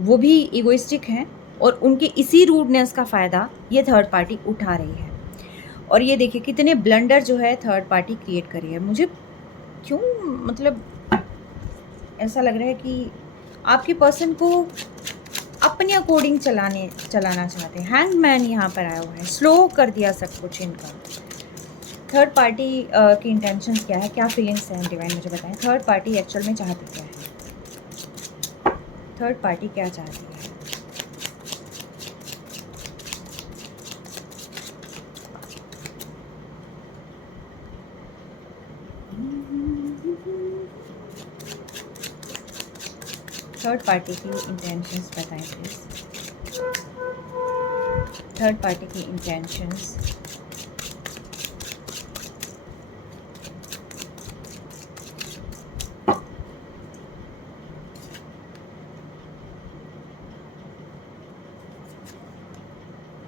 वो भी इगोइस्टिक हैं, और उनके इसी रूडनेस का फ़ायदा ये थर्ड पार्टी उठा रही है। और ये देखिए कितने ब्लंडर जो है थर्ड पार्टी क्रिएट करी है। मुझे क्यों मतलब ऐसा लग रहा है कि आपके पर्सन को अपने अकॉर्डिंग चलाना चाहते हैं। हैंगमैन यहाँ पर आया हुआ है, स्लो कर दिया सब कुछ इनका। थर्ड पार्टी की इंटेंशंस क्या है, क्या फीलिंग्स हैं डिवाइन मुझे बताएं। थर्ड पार्टी एक्चुअल में चाहती क्या है, थर्ड पार्टी क्या चाहती है। थर्ड पार्टी की इंटेंशंस बताएं प्लीज, थर्ड पार्टी की इंटेंशंस।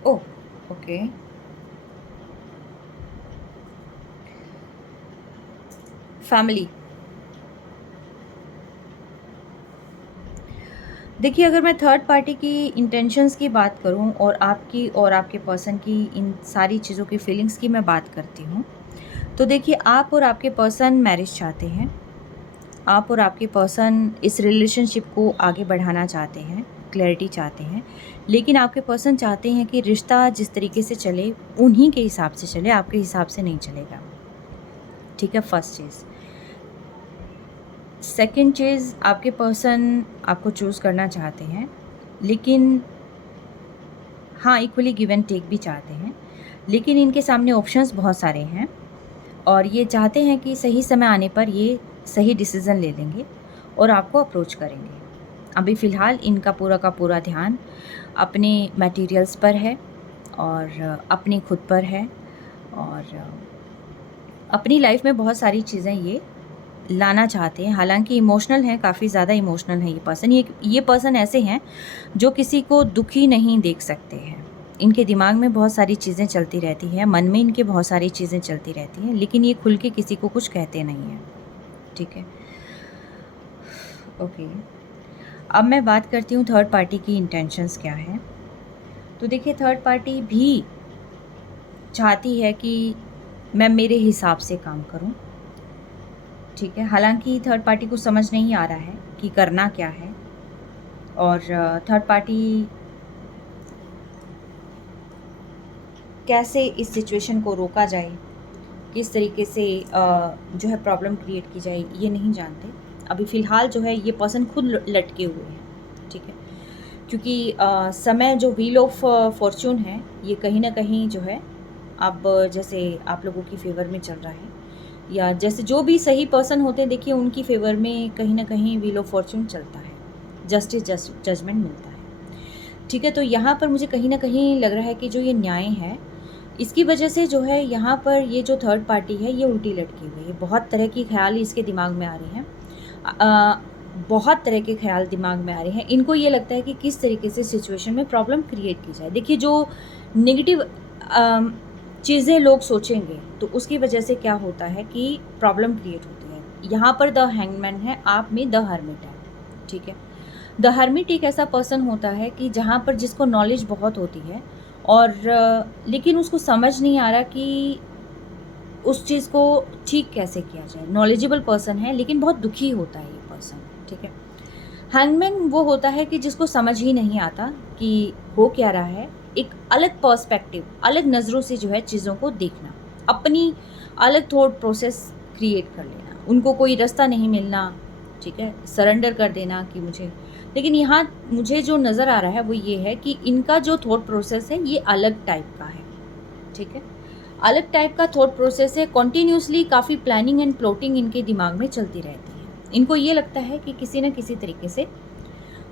Oh okay, family. देखिए अगर मैं थर्ड पार्टी की इंटेंशंस की बात करूं और आपकी और आपके पर्सन की इन सारी चीज़ों की फीलिंग्स की मैं बात करती हूं, तो देखिए आप और आपके पर्सन मैरिज चाहते हैं, आप और आपके पर्सन इस रिलेशनशिप को आगे बढ़ाना चाहते हैं, क्लैरिटी चाहते हैं, लेकिन आपके पर्सन चाहते हैं कि रिश्ता जिस तरीके से चले उन्हीं के हिसाब से चले, आपके हिसाब से नहीं चलेगा, ठीक है, फर्स्ट चीज़। सेकंड चीज़, आपके पर्सन आपको चूज़ करना चाहते हैं, लेकिन हाँ, इक्वली गिव एंड टेक भी चाहते हैं, लेकिन इनके सामने ऑप्शंस बहुत सारे हैं और ये चाहते हैं कि सही समय आने पर ये सही डिसीज़न ले लेंगे और आपको अप्रोच करेंगे। अभी फ़िलहाल इनका पूरा का पूरा ध्यान अपने मटेरियल्स पर है और अपने खुद पर है और अपनी लाइफ में बहुत सारी चीज़ें ये लाना चाहते हैं। हालांकि इमोशनल हैं, काफ़ी ज़्यादा इमोशनल है ये पर्सन। ये पर्सन ऐसे हैं जो किसी को दुखी नहीं देख सकते हैं। इनके दिमाग में बहुत सारी चीज़ें चलती रहती हैं, मन में इनके बहुत सारी चीज़ें चलती रहती हैं, लेकिन ये खुल के किसी को कुछ कहते नहीं हैं। ठीक है, ओके। अब मैं बात करती हूँ थर्ड पार्टी की इंटेंशंस क्या है। तो देखिए, थर्ड पार्टी भी चाहती है कि मैं मेरे हिसाब से काम करूँ। ठीक है, हालांकि थर्ड पार्टी को समझ नहीं आ रहा है कि करना क्या है और थर्ड पार्टी कैसे इस सिचुएशन को रोका जाए, किस तरीके से जो है प्रॉब्लम क्रिएट की जाए, ये नहीं जानते। अभी फ़िलहाल जो है ये पर्सन खुद लटके हुए हैं। ठीक है, क्योंकि समय जो व्हील ऑफ फॉर्च्यून है ये कहीं ना कहीं जो है अब जैसे आप लोगों की फेवर में चल रहा है, या जैसे जो भी सही पर्सन होते हैं देखिए उनकी फेवर में कहीं ना कहीं व्हील ऑफ फॉर्च्यून चलता है, जस्टिस जजमेंट मिलता है। ठीक है, तो यहाँ पर मुझे कहीं ना कहीं लग रहा है कि जो ये न्याय है इसकी वजह से जो है यहाँ पर ये जो थर्ड पार्टी है ये उल्टी लटकी हुई है। बहुत तरह की ख्याल इसके दिमाग में आ रहे हैं, बहुत तरह के ख्याल दिमाग में आ रहे हैं। इनको ये लगता है कि किस तरीके से सिचुएशन में प्रॉब्लम क्रिएट की जाए। देखिए, जो नेगेटिव चीज़ें लोग सोचेंगे तो उसकी वजह से क्या होता है कि प्रॉब्लम क्रिएट होती है। यहाँ पर द हैंगमैन है, आप में द हर्मिट है। ठीक है, द हर्मिट एक ऐसा पर्सन होता है कि जहाँ पर जिसको नॉलेज बहुत होती है और लेकिन उसको समझ नहीं आ रहा कि उस चीज़ को ठीक कैसे किया जाए। नॉलेजेबल पर्सन है लेकिन बहुत दुखी होता है ये पर्सन। ठीक है, हैंगमैन वो होता है कि जिसको समझ ही नहीं आता कि हो क्या रहा है। एक अलग पर्सपेक्टिव, अलग नज़रों से जो है चीज़ों को देखना, अपनी अलग थॉट प्रोसेस क्रिएट कर लेना, उनको कोई रास्ता नहीं मिलना। ठीक है, सरेंडर कर देना कि मुझे। लेकिन यहाँ मुझे जो नज़र आ रहा है वो ये है कि इनका जो थॉट प्रोसेस है ये अलग टाइप का है। ठीक है, अलग टाइप का थॉट प्रोसेस है। कॉन्टीन्यूसली काफ़ी प्लानिंग एंड प्लॉटिंग इनके दिमाग में चलती रहती है। इनको ये लगता है कि किसी न किसी तरीके से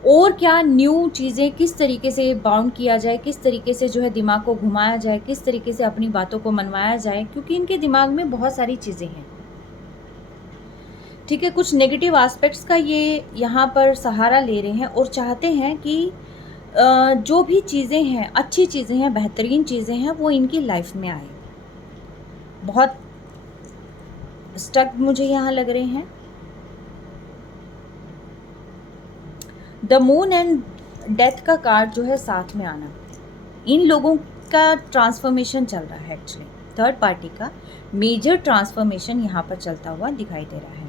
और क्या न्यू चीज़ें किस तरीके से बाउंड किया जाए, किस तरीके से जो है दिमाग को घुमाया जाए, किस तरीके से अपनी बातों को मनवाया जाए, क्योंकि इनके दिमाग में बहुत सारी चीज़ें हैं। ठीक है, कुछ नेगेटिव एस्पेक्ट्स का ये यहाँ पर सहारा ले रहे हैं और चाहते हैं कि जो भी चीज़ें हैं, अच्छी चीज़ें हैं, बेहतरीन चीज़ें हैं, वो इनकी लाइफ में आए। बहुत स्टक मुझे यहाँ लग रहे हैं। द मून एंड डेथ का कार्ड जो है साथ में आना, इन लोगों का ट्रांसफॉर्मेशन चल रहा है। एक्चुअली थर्ड पार्टी का मेजर ट्रांसफॉर्मेशन यहाँ पर चलता हुआ दिखाई दे रहा है,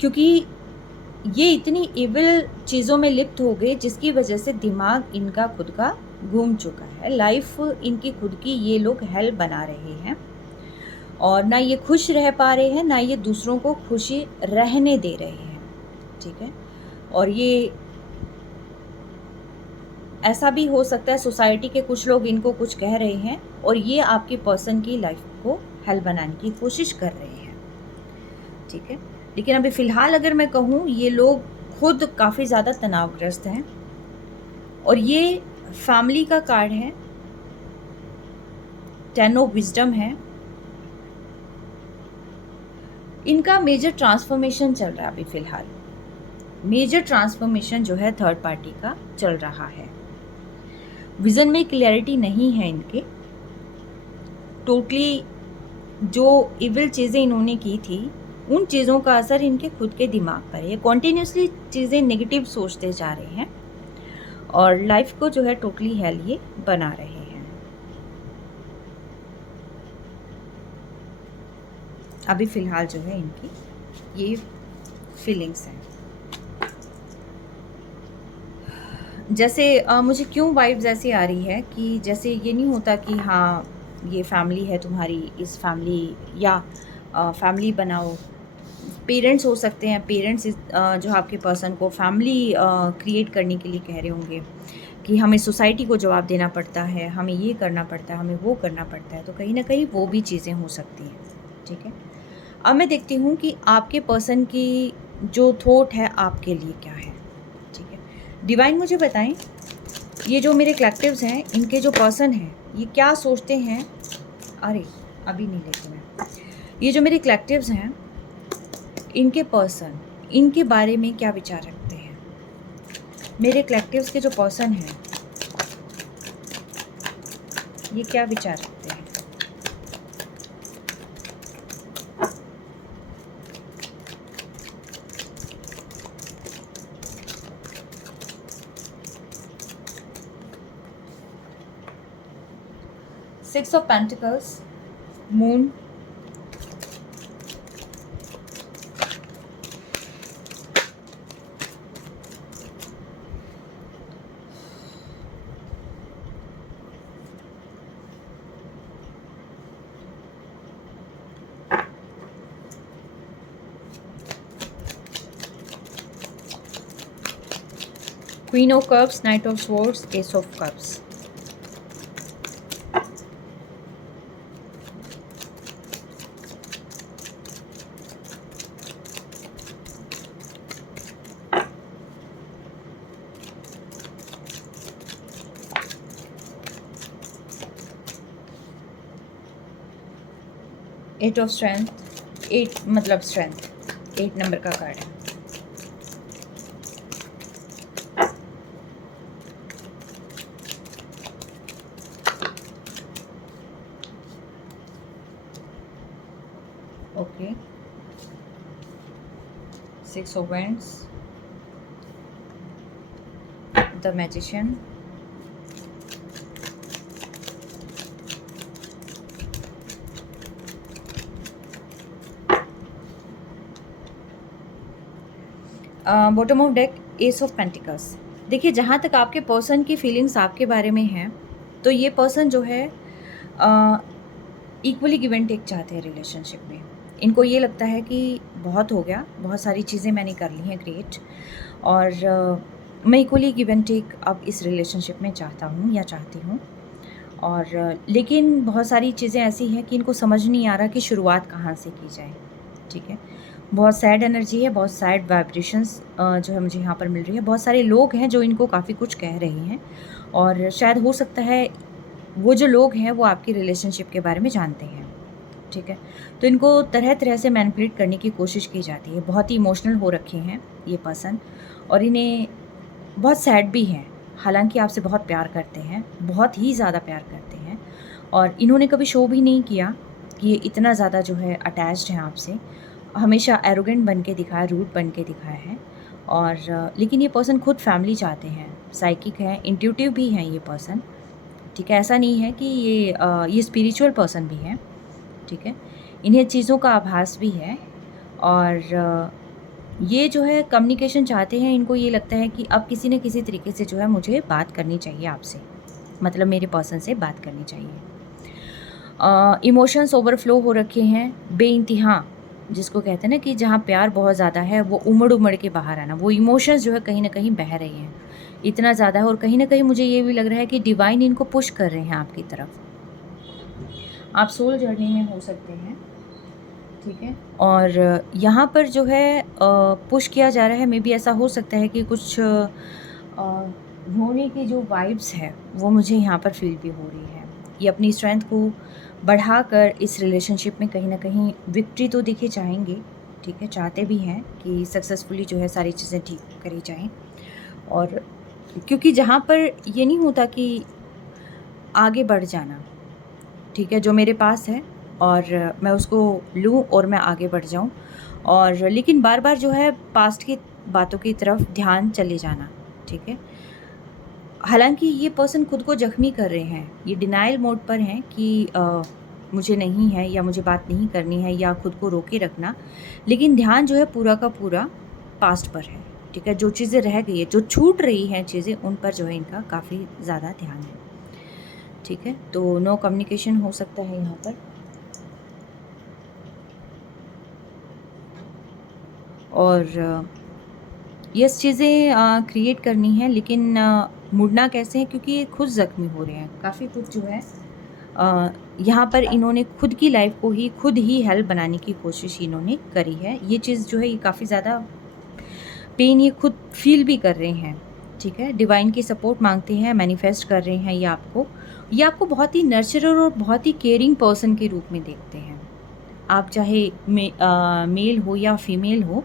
क्योंकि ये इतनी इविल चीज़ों में लिप्त हो गए जिसकी वजह से दिमाग इनका खुद का घूम चुका है। लाइफ इनकी खुद की ये लोग हेल बना रहे हैं और ना ये खुश रह पा रहे हैं, ना ये दूसरों को खुशी रहने दे रहे हैं। ठीक है, और ये ऐसा भी हो सकता है सोसाइटी के कुछ लोग इनको कुछ कह रहे हैं और ये आपकी पर्सन की लाइफ को हेल बनाने की कोशिश कर रहे हैं। ठीक है, लेकिन अभी फ़िलहाल अगर मैं कहूँ, ये लोग खुद काफ़ी ज़्यादा तनावग्रस्त हैं और ये फैमिली का कार्ड है, 10 ऑफ विजडम है। इनका मेजर ट्रांसफॉर्मेशन चल रहा है अभी फ़िलहाल। मेजर ट्रांसफॉर्मेशन जो है थर्ड पार्टी का चल रहा है। विज़न में क्लैरिटी नहीं है इनके। टोटली जो इविल चीज़ें इन्होंने की थी उन चीज़ों का असर इनके खुद के दिमाग पर है। कॉन्टीन्यूसली चीज़ें नेगेटिव सोचते जा रहे हैं और लाइफ को जो है टोटली हेल ये बना रहे हैं। अभी फ़िलहाल जो है इनकी ये फीलिंग्स हैं। जैसे मुझे क्यों वाइब्स ऐसी आ रही है कि जैसे ये नहीं होता कि हाँ ये फैमिली है तुम्हारी, इस फैमिली या फैमिली बनाओ, पेरेंट्स हो सकते हैं, पेरेंट्स जो आपके पर्सन को फैमिली क्रिएट करने के लिए कह रहे होंगे कि हमें सोसाइटी को जवाब देना पड़ता है, हमें ये करना पड़ता है, हमें वो करना पड़ता है, तो कहीं ना कहीं वो भी चीज़ें हो सकती हैं। ठीक है, अब मैं देखती हूँ कि आपके पर्सन की जो थॉट है आपके लिए क्या है। ठीक है, डिवाइन मुझे बताएं, ये जो मेरे कलेक्टिव्स हैं, इनके जो पर्सन हैं ये क्या सोचते हैं। अरे अभी नहीं लेती मैं। ये जो मेरे कलेक्टिव्स हैं, इनके पर्सन इनके बारे में क्या विचार रखते हैं। मेरे कलेक्टिव्स के जो पर्सन हैं ये क्या विचार रखते हैं। Six of pentacles, moon, queen of cups, knight of swords, ace of cups. Eight of strength, 8 मतलब स्ट्रेंथ, 8 नंबर का कार्ड है। Okay, 6 of wands, the magician, bottom of deck, ace of pentacles. देखिए, जहाँ तक आपके पर्सन की फीलिंग्स आपके बारे में हैं, तो ये पर्सन जो है इक्वली गिव एंड टेक चाहते हैं रिलेशनशिप में। इनको ये लगता है कि बहुत हो गया, बहुत सारी चीज़ें मैंने कर ली हैं क्रिएट, और मैं इक्वली गिव एंड टेक अब इस रिलेशनशिप में चाहता हूँ या चाहती हूँ। और लेकिन बहुत सारी चीज़ें ऐसी हैं कि इनको समझ नहीं आ रहा कि शुरुआत कहाँ से की जाए। ठीक है, बहुत सैड एनर्जी है, बहुत सैड वाइब्रेशंस जो है मुझे यहाँ पर मिल रही है। बहुत सारे लोग हैं जो इनको काफ़ी कुछ कह रहे हैं, और शायद हो सकता है वो जो लोग हैं वो आपकी रिलेशनशिप के बारे में जानते हैं। ठीक है, तो इनको तरह तरह से मैनिपुलेट करने की कोशिश की जाती है। बहुत ही इमोशनल हो रखे हैं ये पर्सन, और इन्हें बहुत सैड भी हैं। हालांकि आपसे बहुत प्यार करते हैं, बहुत ही ज़्यादा प्यार करते हैं, और इन्होंने कभी शो भी नहीं किया कि ये इतना ज़्यादा जो है अटैच्ड हैं आपसे। हमेशा एरोगेंट बन के दिखाया, रूड बन के दिखाया है। और लेकिन ये पर्सन खुद फैमिली चाहते हैं, साइकिक है, इंट्यूटिव भी हैं ये पर्सन। ठीक है, ऐसा नहीं है कि ये स्पिरिचुअल पर्सन भी है। ठीक है, इन्हें चीज़ों का आभास भी है, और ये जो है कम्युनिकेशन चाहते हैं। इनको ये लगता है कि अब किसी न किसी तरीके से जो है मुझे बात करनी चाहिए आपसे, मतलब मेरे पर्सन से बात करनी चाहिए। इमोशंस ओवरफ्लो हो रखे हैं बेइंतहा, जिसको कहते हैं ना कि जहाँ प्यार बहुत ज़्यादा है वो उमड़ उमड़ के बाहर आना, वो इमोशंस जो है कहीं ना कहीं बह रही हैं, इतना ज़्यादा है। और कहीं ना कहीं मुझे ये भी लग रहा है कि डिवाइन इनको पुश कर रहे हैं आपकी तरफ। आप सोल जर्नी में हो सकते हैं। ठीक है, और यहाँ पर जो है पुश किया जा रहा है। मे बी ऐसा हो सकता है कि कुछ रोने की जो वाइब्स है वो मुझे यहाँ पर फील भी हो रही है। ये अपनी स्ट्रेंथ को बढ़ाकर इस रिलेशनशिप में कहीं ना कहीं विक्ट्री तो देखिए चाहेंगे। ठीक है, चाहते भी हैं कि सक्सेसफुली जो है सारी चीज़ें ठीक करी जाएं। और क्योंकि जहाँ पर ये नहीं होता कि आगे बढ़ जाना, ठीक है, जो मेरे पास है और मैं उसको लूँ और मैं आगे बढ़ जाऊँ, और लेकिन बार बार जो है पास्ट की बातों की तरफ ध्यान चले जाना। ठीक है, हालांकि ये पर्सन खुद को जख्मी कर रहे हैं, ये डिनाइल मोड पर हैं कि मुझे नहीं है या मुझे बात नहीं करनी है या खुद को रोके रखना, लेकिन ध्यान जो है पूरा का पूरा पास्ट पर है। ठीक है, जो चीज़ें रह गई है, जो छूट रही हैं चीज़ें, उन पर जो है इनका काफ़ी ज़्यादा ध्यान है। ठीक है, तो नो कम्युनिकेशन हो सकता है यहाँ पर। और ये चीज़ें क्रिएट करनी है, लेकिन मुड़ना कैसे है, क्योंकि ये खुद ज़ख्मी हो रहे हैं काफ़ी कुछ जो है। यहाँ पर इन्होंने खुद की लाइफ को ही खुद ही हेल बनाने की कोशिश इन्होंने करी है। ये चीज़ जो है ये काफ़ी ज़्यादा पेन ये खुद फील भी कर रहे हैं, ठीक है। डिवाइन की सपोर्ट मांगते हैं, मैनिफेस्ट कर रहे हैं ये आपको बहुत ही नर्चरर और बहुत ही केयरिंग पर्सन के रूप में देखते हैं। आप चाहे मेल हो या फीमेल हो,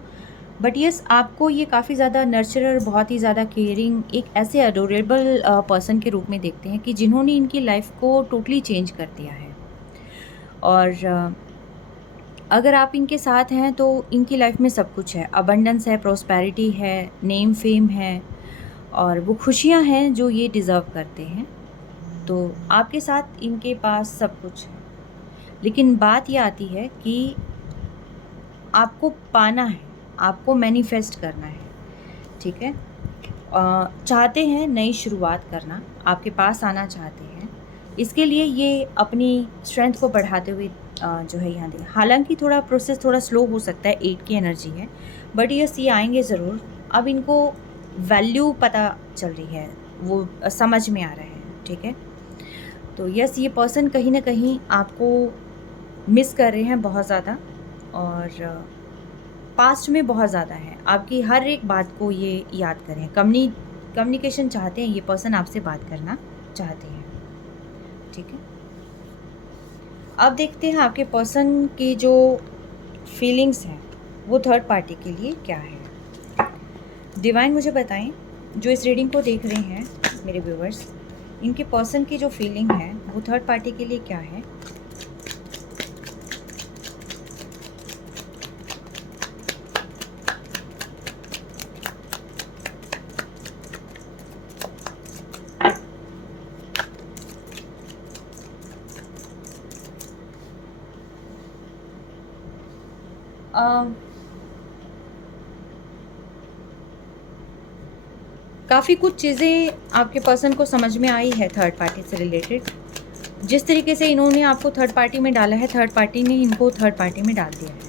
बट यस आपको ये काफ़ी ज़्यादा नर्चरर, बहुत ही ज़्यादा केयरिंग, एक ऐसे अडोरेबल पर्सन के रूप में देखते हैं कि जिन्होंने इनकी लाइफ को टोटली चेंज कर दिया है। और अगर आप इनके साथ हैं तो इनकी लाइफ में सब कुछ है, अबंडेंस है, प्रोस्पेरिटी है, नेम फेम है, और वो खुशियाँ हैं जो ये डिज़र्व करते हैं। तो आपके साथ इनके पास सब कुछ है, लेकिन बात ये आती है कि आपको पाना है, आपको मैनिफेस्ट करना है, ठीक है। चाहते हैं नई शुरुआत करना, आपके पास आना चाहते हैं, इसके लिए ये अपनी स्ट्रेंथ को बढ़ाते हुए जो है यहाँ दे। हालांकि थोड़ा प्रोसेस थोड़ा स्लो हो सकता है, 8 की एनर्जी है, बट ये आएंगे ज़रूर। अब इनको वैल्यू पता चल रही है, वो समझ में आ रहा है, ठीक है। तो ये पर्सन कहीं ना कहीं आपको मिस कर रहे हैं बहुत ज़्यादा, और पास्ट में बहुत ज़्यादा है, आपकी हर एक बात को ये याद करें। कम्युनिकेशन चाहते हैं, ये पर्सन आपसे बात करना चाहते हैं, ठीक है। अब देखते हैं आपके पर्सन की जो फीलिंग्स हैं वो थर्ड पार्टी के लिए क्या है। डिवाइन मुझे बताएं, जो इस रीडिंग को देख रहे हैं मेरे व्यूवर्स, इनके पर्सन की जो फीलिंग है वो थर्ड पार्टी के लिए क्या है। काफ़ी कुछ चीज़ें आपके पर्सन को समझ में आई है थर्ड पार्टी से रिलेटेड। जिस तरीके से इन्होंने आपको थर्ड पार्टी में डाला है, थर्ड पार्टी ने इनको थर्ड पार्टी में डाल दिया है।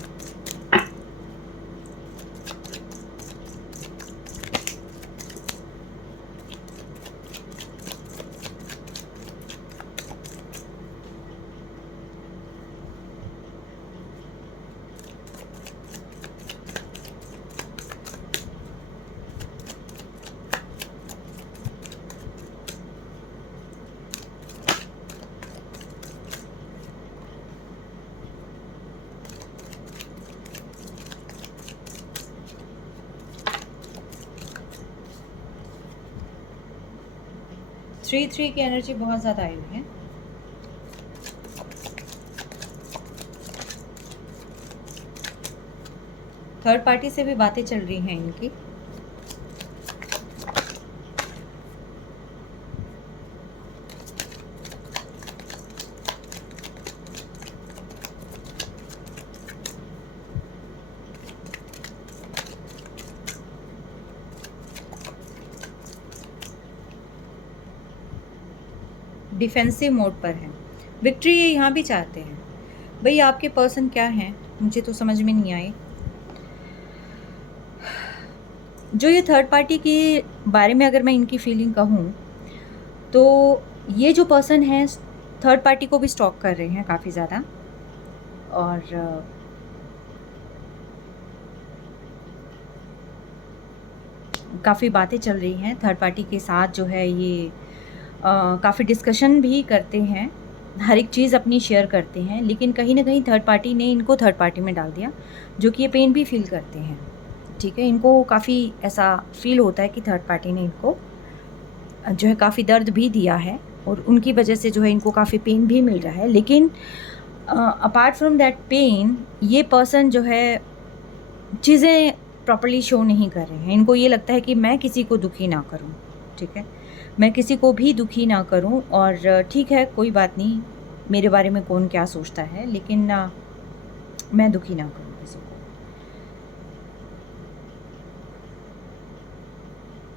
थ्री की एनर्जी बहुत ज़्यादा आई हुई है। थर्ड पार्टी से भी बातें चल रही हैं इनकी। डिफेंसिव मोड पर है, विक्ट्री ये यहाँ भी चाहते हैं। भाई आपके पर्सन क्या हैं, मुझे तो समझ में नहीं आए। जो ये थर्ड पार्टी के बारे में अगर मैं इनकी फीलिंग कहूँ तो ये जो पर्सन है थर्ड पार्टी को भी स्टॉक कर रहे हैं काफ़ी ज़्यादा, और काफ़ी बातें चल रही हैं थर्ड पार्टी के साथ। जो है ये काफ़ी डिस्कशन भी करते हैं, हर एक चीज़ अपनी शेयर करते हैं, लेकिन कहीं ना कहीं थर्ड पार्टी ने इनको थर्ड पार्टी में डाल दिया, जो कि ये पेन भी फील करते हैं, ठीक है। इनको काफ़ी ऐसा फील होता है कि थर्ड पार्टी ने इनको जो है काफ़ी दर्द भी दिया है, और उनकी वजह से जो है इनको काफ़ी पेन भी मिल रहा है। लेकिन अपार्ट फ्रॉम दैट पेन ये पर्सन जो है चीज़ें प्रॉपर्ली शो नहीं कर रहे हैं। इनको ये लगता है कि मैं किसी को दुखी ना करूं, ठीक है, मैं किसी को भी दुखी ना करूं, और ठीक है कोई बात नहीं, मेरे बारे में कौन क्या सोचता है, लेकिन मैं दुखी ना करूं किसी को।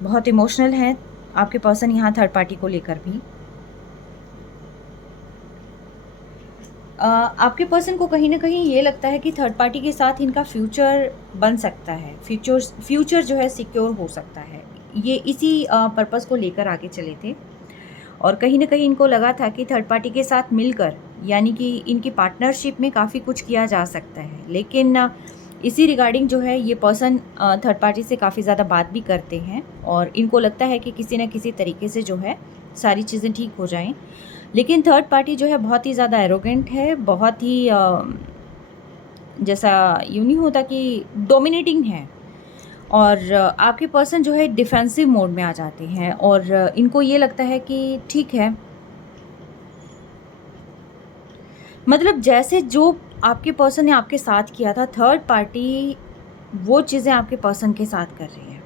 बहुत इमोशनल है आपके पर्सन यहाँ थर्ड पार्टी को लेकर भी। आपके पर्सन को कहीं न कहीं ये लगता है कि थर्ड पार्टी के साथ इनका फ्यूचर बन सकता है, फ्यूचर जो है सिक्योर हो सकता है। ये इसी पर्पस को लेकर आगे चले थे और कहीं न कहीं इनको लगा था कि थर्ड पार्टी के साथ मिलकर यानी कि इनकी पार्टनरशिप में काफ़ी कुछ किया जा सकता है। लेकिन इसी रिगार्डिंग जो है ये पर्सन थर्ड पार्टी से काफ़ी ज़्यादा बात भी करते हैं और इनको लगता है कि किसी न किसी तरीके से जो है सारी चीज़ें ठीक हो जाएँ। लेकिन थर्ड पार्टी जो है बहुत ही ज़्यादा एरोगेंट है, बहुत ही जैसा यूँ नहीं होता कि डोमिनेटिंग है और आपके पर्सन जो है डिफेंसिव मोड में आ जाते हैं और इनको ये लगता है कि ठीक है, मतलब जैसे जो आपके पर्सन ने आपके साथ किया था, थर्ड पार्टी वो चीज़ें आपके पर्सन के साथ कर रही है।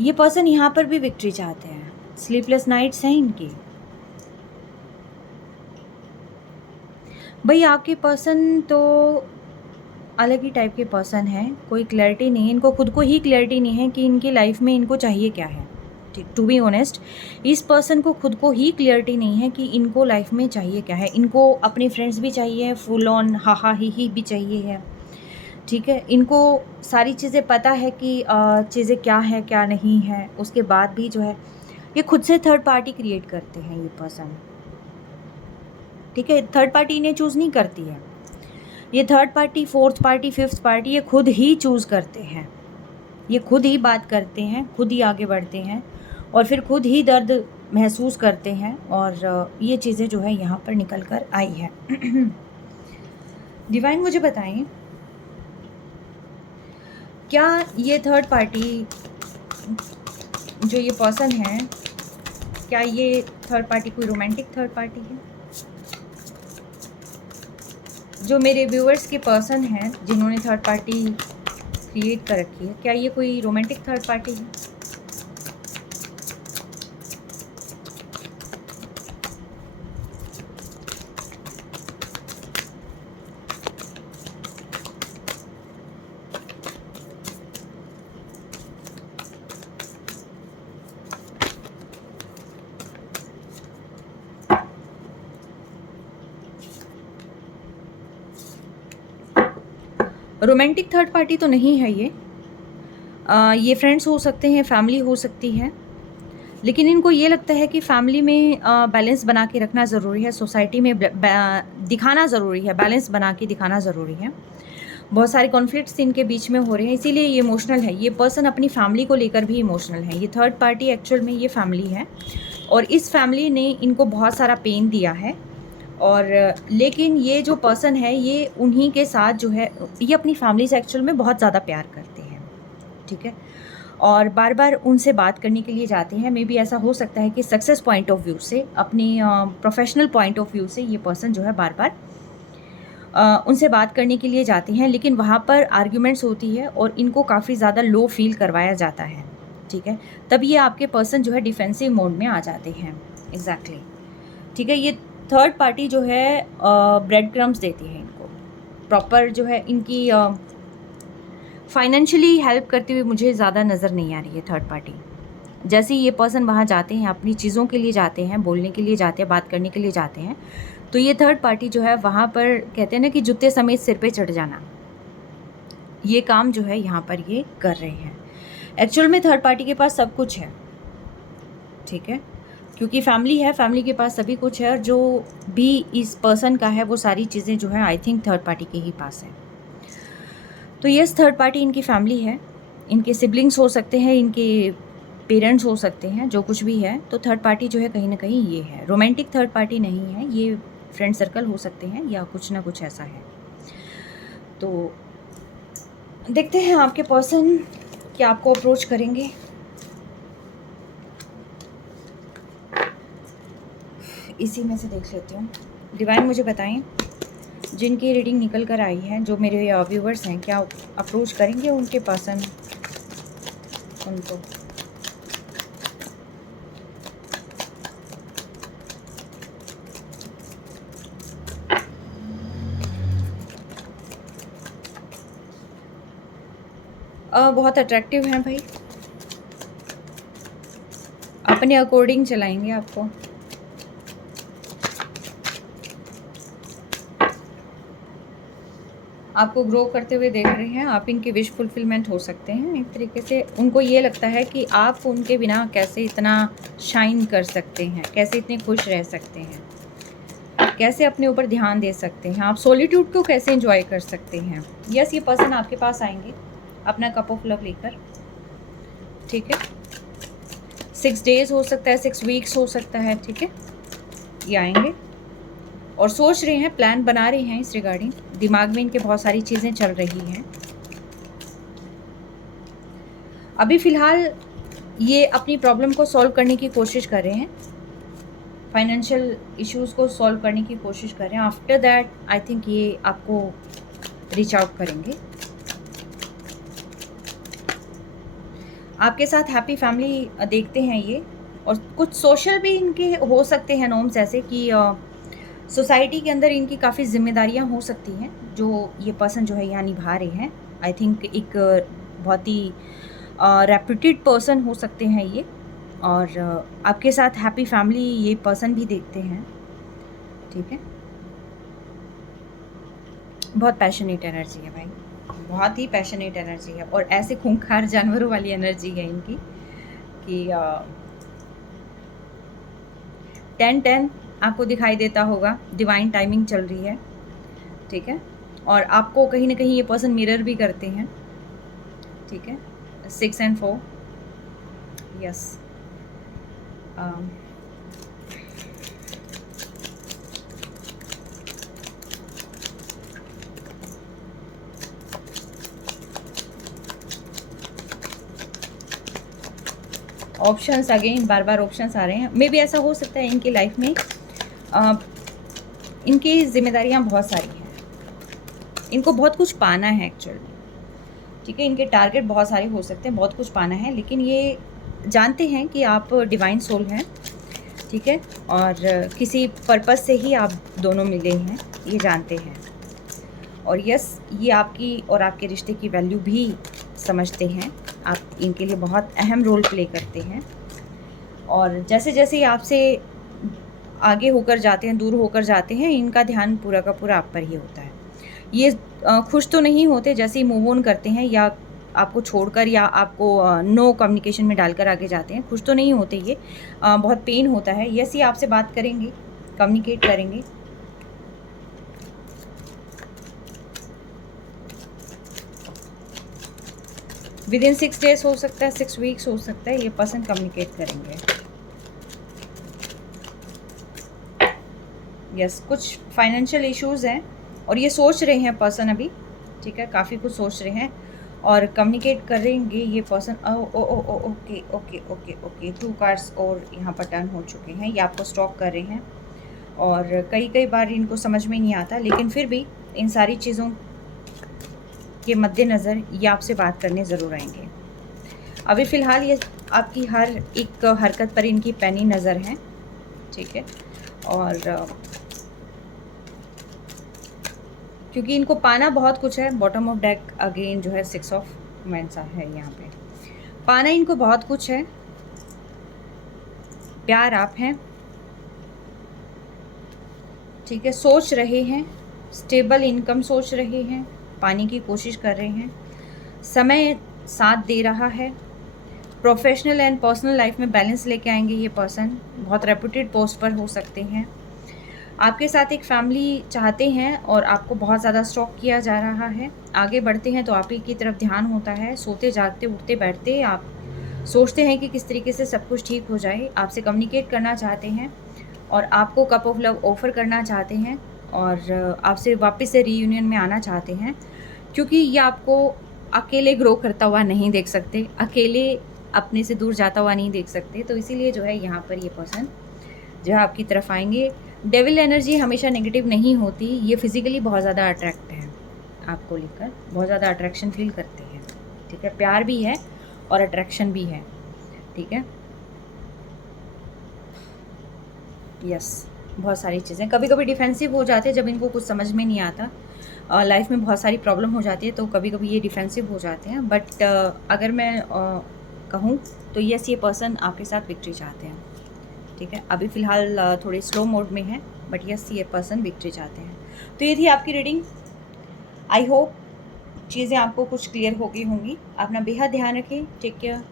ये पर्सन यहाँ पर भी विक्ट्री चाहते हैं, स्लीपलेस नाइट्स हैं इनकी। भाई आपके पर्सन तो अलग ही टाइप के पर्सन हैं, कोई क्लैरिटी नहीं है, इनको खुद को ही क्लैरिटी नहीं है कि इनकी लाइफ में इनको चाहिए क्या है। टू बी ऑनेस्ट, इस पर्सन को खुद को ही क्लैरिटी नहीं है कि इनको लाइफ में चाहिए क्या है। इनको अपने फ्रेंड्स भी चाहिए, फुल ऑन हा हा ही भी चाहिए है, ठीक है। इनको सारी चीज़ें पता है कि चीज़ें क्या है क्या नहीं है, उसके बाद भी जो है ये खुद से थर्ड पार्टी क्रिएट करते हैं ये पर्सन, ठीक है। थर्ड पार्टी इन्हें चूज़ नहीं करती है, ये third party, fourth party, fifth party ये खुद ही चूज़ करते हैं। ये खुद ही बात करते हैं, खुद ही आगे बढ़ते हैं और फिर खुद ही दर्द महसूस करते हैं और ये चीज़ें जो है यहाँ पर निकल कर आई है। डिवाइन मुझे बताएं, क्या ये थर्ड पार्टी जो ये पर्सन है, क्या ये थर्ड पार्टी कोई रोमांटिक थर्ड पार्टी है? जो मेरे व्यूअर्स के पर्सन हैं जिन्होंने थर्ड पार्टी क्रिएट कर रखी है, क्या ये कोई रोमांटिक थर्ड पार्टी है? रोमांटिक थर्ड पार्टी तो नहीं है ये। ये फ्रेंड्स हो सकते हैं, फैमिली हो सकती है, लेकिन इनको ये लगता है कि फैमिली में बैलेंस बना के रखना ज़रूरी है, सोसाइटी में दिखाना ज़रूरी है, बैलेंस बना के दिखाना ज़रूरी है। बहुत सारे कॉन्फ्लिक्ट्स इनके बीच में हो रहे हैं, इसीलिए ये इमोशनल है। ये पर्सन अपनी फैमिली को लेकर भी इमोशनल है। ये थर्ड पार्टी एक्चुअल में ये फैमिली है और इस फैमिली ने इनको बहुत सारा पेन दिया है और लेकिन ये जो पर्सन है ये उन्हीं के साथ जो है ये अपनी फैमिली से एक्चुअल में बहुत ज़्यादा प्यार करते हैं, ठीक है। और बार बार उनसे बात करने के लिए जाते हैं। मे बी ऐसा हो सकता है कि सक्सेस पॉइंट ऑफ व्यू से, अपनी प्रोफेशनल पॉइंट ऑफ व्यू से ये पर्सन जो है बार बार उनसे बात करने के लिए जाते हैं, लेकिन वहाँ पर आर्ग्यूमेंट्स होती है और इनको काफ़ी ज़्यादा लो फील करवाया जाता है, ठीक है। तब ये आपके पर्सन जो है डिफेंसिव मोड में आ जाते हैं, एग्जैक्टली, ठीक है। ये थर्ड पार्टी जो है ब्रेड क्रम्स देती है इनको, प्रॉपर जो है इनकी फाइनेंशियली हेल्प करती हुई मुझे ज़्यादा नज़र नहीं आ रही है थर्ड पार्टी। जैसे ये पर्सन वहाँ जाते हैं, अपनी चीज़ों के लिए जाते हैं, बोलने के लिए जाते हैं, बात करने के लिए जाते हैं, तो ये थर्ड पार्टी जो है वहाँ पर कहते हैं ना कि जूते समेत सिर पे चढ़ जाना, ये काम जो है यहाँ पर ये कर रहे हैं। एक्चुअल में थर्ड पार्टी के पास सब कुछ है, ठीक है, क्योंकि फैमिली है, फैमिली के पास सभी कुछ है और जो भी इस पर्सन का है वो सारी चीज़ें जो है आई थिंक थर्ड पार्टी के ही पास है। तो यस, थर्ड पार्टी इनकी फैमिली है, इनके सिबलिंग्स हो सकते हैं, इनके पेरेंट्स हो सकते हैं, जो कुछ भी है। तो थर्ड पार्टी जो है कहीं ना कहीं ये है, रोमांटिक थर्ड पार्टी नहीं है, ये फ्रेंड सर्कल हो सकते हैं या कुछ ना कुछ ऐसा है। तो देखते हैं आपके पर्सन क्या आपको अप्रोच करेंगे। इसी में से देख लेती हूँ। डिवाइन मुझे बताएं, जिनकी रीडिंग निकल कर आई है, जो मेरे व्यूवर्स हैं, क्या अप्रोच करेंगे उनके पर्सन उनको? बहुत अट्रैक्टिव हैं भाई, अपने अकॉर्डिंग चलाएंगे आपको। आपको ग्रो करते हुए देख रहे हैं। आप इनकी विश फुलफिलमेंट हो सकते हैं एक तरीके से। उनको ये लगता है कि आप उनके बिना कैसे इतना शाइन कर सकते हैं, कैसे इतने खुश रह सकते हैं, कैसे अपने ऊपर ध्यान दे सकते हैं, आप सॉलिट्यूड को कैसे एंजॉय कर सकते हैं। यस, ये पर्सन आपके पास आएंगे अपना कप ऑफ लव लेकर, ठीक है। 6 डेज हो सकता है, 6 वीक्स हो सकता है, ठीक है। ये आएंगे और सोच रहे हैं, प्लान बना रहे हैं इस रिगार्डिंग। दिमाग में इनके बहुत सारी चीज़ें चल रही हैं। अभी फ़िलहाल ये अपनी प्रॉब्लम को सॉल्व करने की कोशिश कर रहे हैं, फाइनेंशियल इश्यूज़ को सॉल्व करने की कोशिश कर रहे हैं। आफ्टर दैट आई थिंक ये आपको रीच आउट करेंगे। आपके साथ हैप्पी फैमिली देखते हैं ये। और कुछ सोशल भी इनके हो सकते हैं नॉर्म्स, ऐसे कि सोसाइटी के अंदर इनकी काफ़ी जिम्मेदारियां हो सकती हैं जो ये पर्सन जो है यहाँ निभा रहे हैं। आई थिंक एक बहुत ही रेप्यूटेड पर्सन हो सकते हैं ये। और आपके साथ हैप्पी फैमिली ये पर्सन भी देखते हैं, ठीक है। बहुत पैशनेट एनर्जी है भाई, बहुत ही पैशनेट एनर्जी है। और ऐसे खूंखार जानवरों वाली एनर्जी है इनकी कि 10-10 आपको दिखाई देता होगा। डिवाइन टाइमिंग चल रही है, ठीक है। और आपको कहीं ना कहीं ये पर्सन मिरर भी करते हैं, ठीक है। 6 and 4, यस। ऑप्शंस अगेन बार बार ऑप्शंस आ रहे हैं। मे बी ऐसा हो सकता है इनकी लाइफ में इनकी जिम्मेदारियां बहुत सारी हैं, इनको बहुत कुछ पाना है एक्चुअली, ठीक है। इनके टारगेट बहुत सारे हो सकते हैं, बहुत कुछ पाना है, लेकिन ये जानते हैं कि आप डिवाइन सोल हैं, ठीक है। और किसी पर्पस से ही आप दोनों मिले हैं, ये जानते हैं। और यस, ये आपकी और आपके रिश्ते की वैल्यू भी समझते हैं। आप इनके लिए बहुत अहम रोल प्ले करते हैं। और जैसे जैसे ये आपसे आगे होकर जाते हैं, दूर होकर जाते हैं, इनका ध्यान पूरा का पूरा आप पर ही होता है। ये खुश तो नहीं होते जैसे ही मूव ऑन करते हैं या आपको छोड़कर या आपको नो कम्युनिकेशन में डालकर आगे जाते हैं। खुश तो नहीं होते ये, बहुत पेन होता है। यस, ये आपसे बात करेंगे, कम्युनिकेट करेंगे। विदिन 6 डेज हो सकता है, 6 वीक्स हो सकता है, ये पर्सन कम्युनिकेट करेंगे। यस, कुछ फाइनेंशियल इश्यूज़ हैं और ये सोच रहे हैं पर्सन अभी, ठीक है। काफ़ी कुछ सोच रहे हैं और कम्युनिकेट करेंगे ये person. Okay okay okay okay 2 cards और यहाँ पर टर्न हो चुके हैं। ये आपको स्टॉक कर रहे हैं और कई बार इनको समझ में नहीं आता, लेकिन फिर भी इन सारी चीज़ों के मद्देनज़र ये आपसे बात करने ज़रूर आएंगे। अभी फ़िलहाल ये आपकी हर एक हरकत पर इनकी पैनी नज़र है, ठीक है। और क्योंकि इनको पाना बहुत कुछ है। बॉटम ऑफ डेक अगेन जो है 6 ऑफ वांड्स है, यहाँ पे पाना इनको बहुत कुछ है। प्यार आप हैं, ठीक है। सोच रहे हैं, स्टेबल इनकम सोच रहे हैं, पाने की कोशिश कर रहे हैं। समय साथ दे रहा है। प्रोफेशनल एंड पर्सनल लाइफ में बैलेंस लेके आएंगे ये पर्सन। बहुत रेप्यूटेड पोस्ट पर हो सकते हैं। आपके साथ एक फैमिली चाहते हैं और आपको बहुत ज़्यादा स्टॉक किया जा रहा है। आगे बढ़ते हैं तो आप ही की तरफ ध्यान होता है। सोते जागते उठते बैठते आप सोचते हैं कि किस तरीके से सब कुछ ठीक हो जाए। आपसे कम्युनिकेट करना चाहते हैं और आपको कप ऑफ लव ऑफ़र करना चाहते हैं और आपसे वापस से रीयूनियन में आना चाहते हैं, क्योंकि ये आपको अकेले ग्रो करता हुआ नहीं देख सकते, अकेले अपने से दूर जाता हुआ नहीं देख सकते। तो इसीलिए जो है यहाँ पर ये पर्सन जो है आपकी तरफ आएंगे। डेविल एनर्जी हमेशा नेगेटिव नहीं होती। ये फिज़िकली बहुत ज़्यादा अट्रैक्ट है आपको लेकर, बहुत ज़्यादा अट्रैक्शन फील करते हैं, ठीक है। प्यार भी है और अट्रैक्शन भी है, ठीक है। यस, बहुत सारी चीज़ें। कभी कभी डिफेंसिव हो जाते हैं जब इनको कुछ समझ में नहीं आता, लाइफ में बहुत सारी प्रॉब्लम हो जाती है तो कभी कभी ये डिफेंसिव हो जाते हैं, बट अगर मैं कहूँ तो यस, ये पर्सन आपके साथ विक्ट्री चाहते हैं। ठीक है, अभी फ़िलहाल थोड़े स्लो मोड में है, बट यस, ये पर्सन विक्ट्री चाहते हैं। तो ये थी आपकी रीडिंग। आई होप चीज़ें आपको कुछ क्लियर हो गई होंगी। अपना बेहद ध्यान रखें। Take care.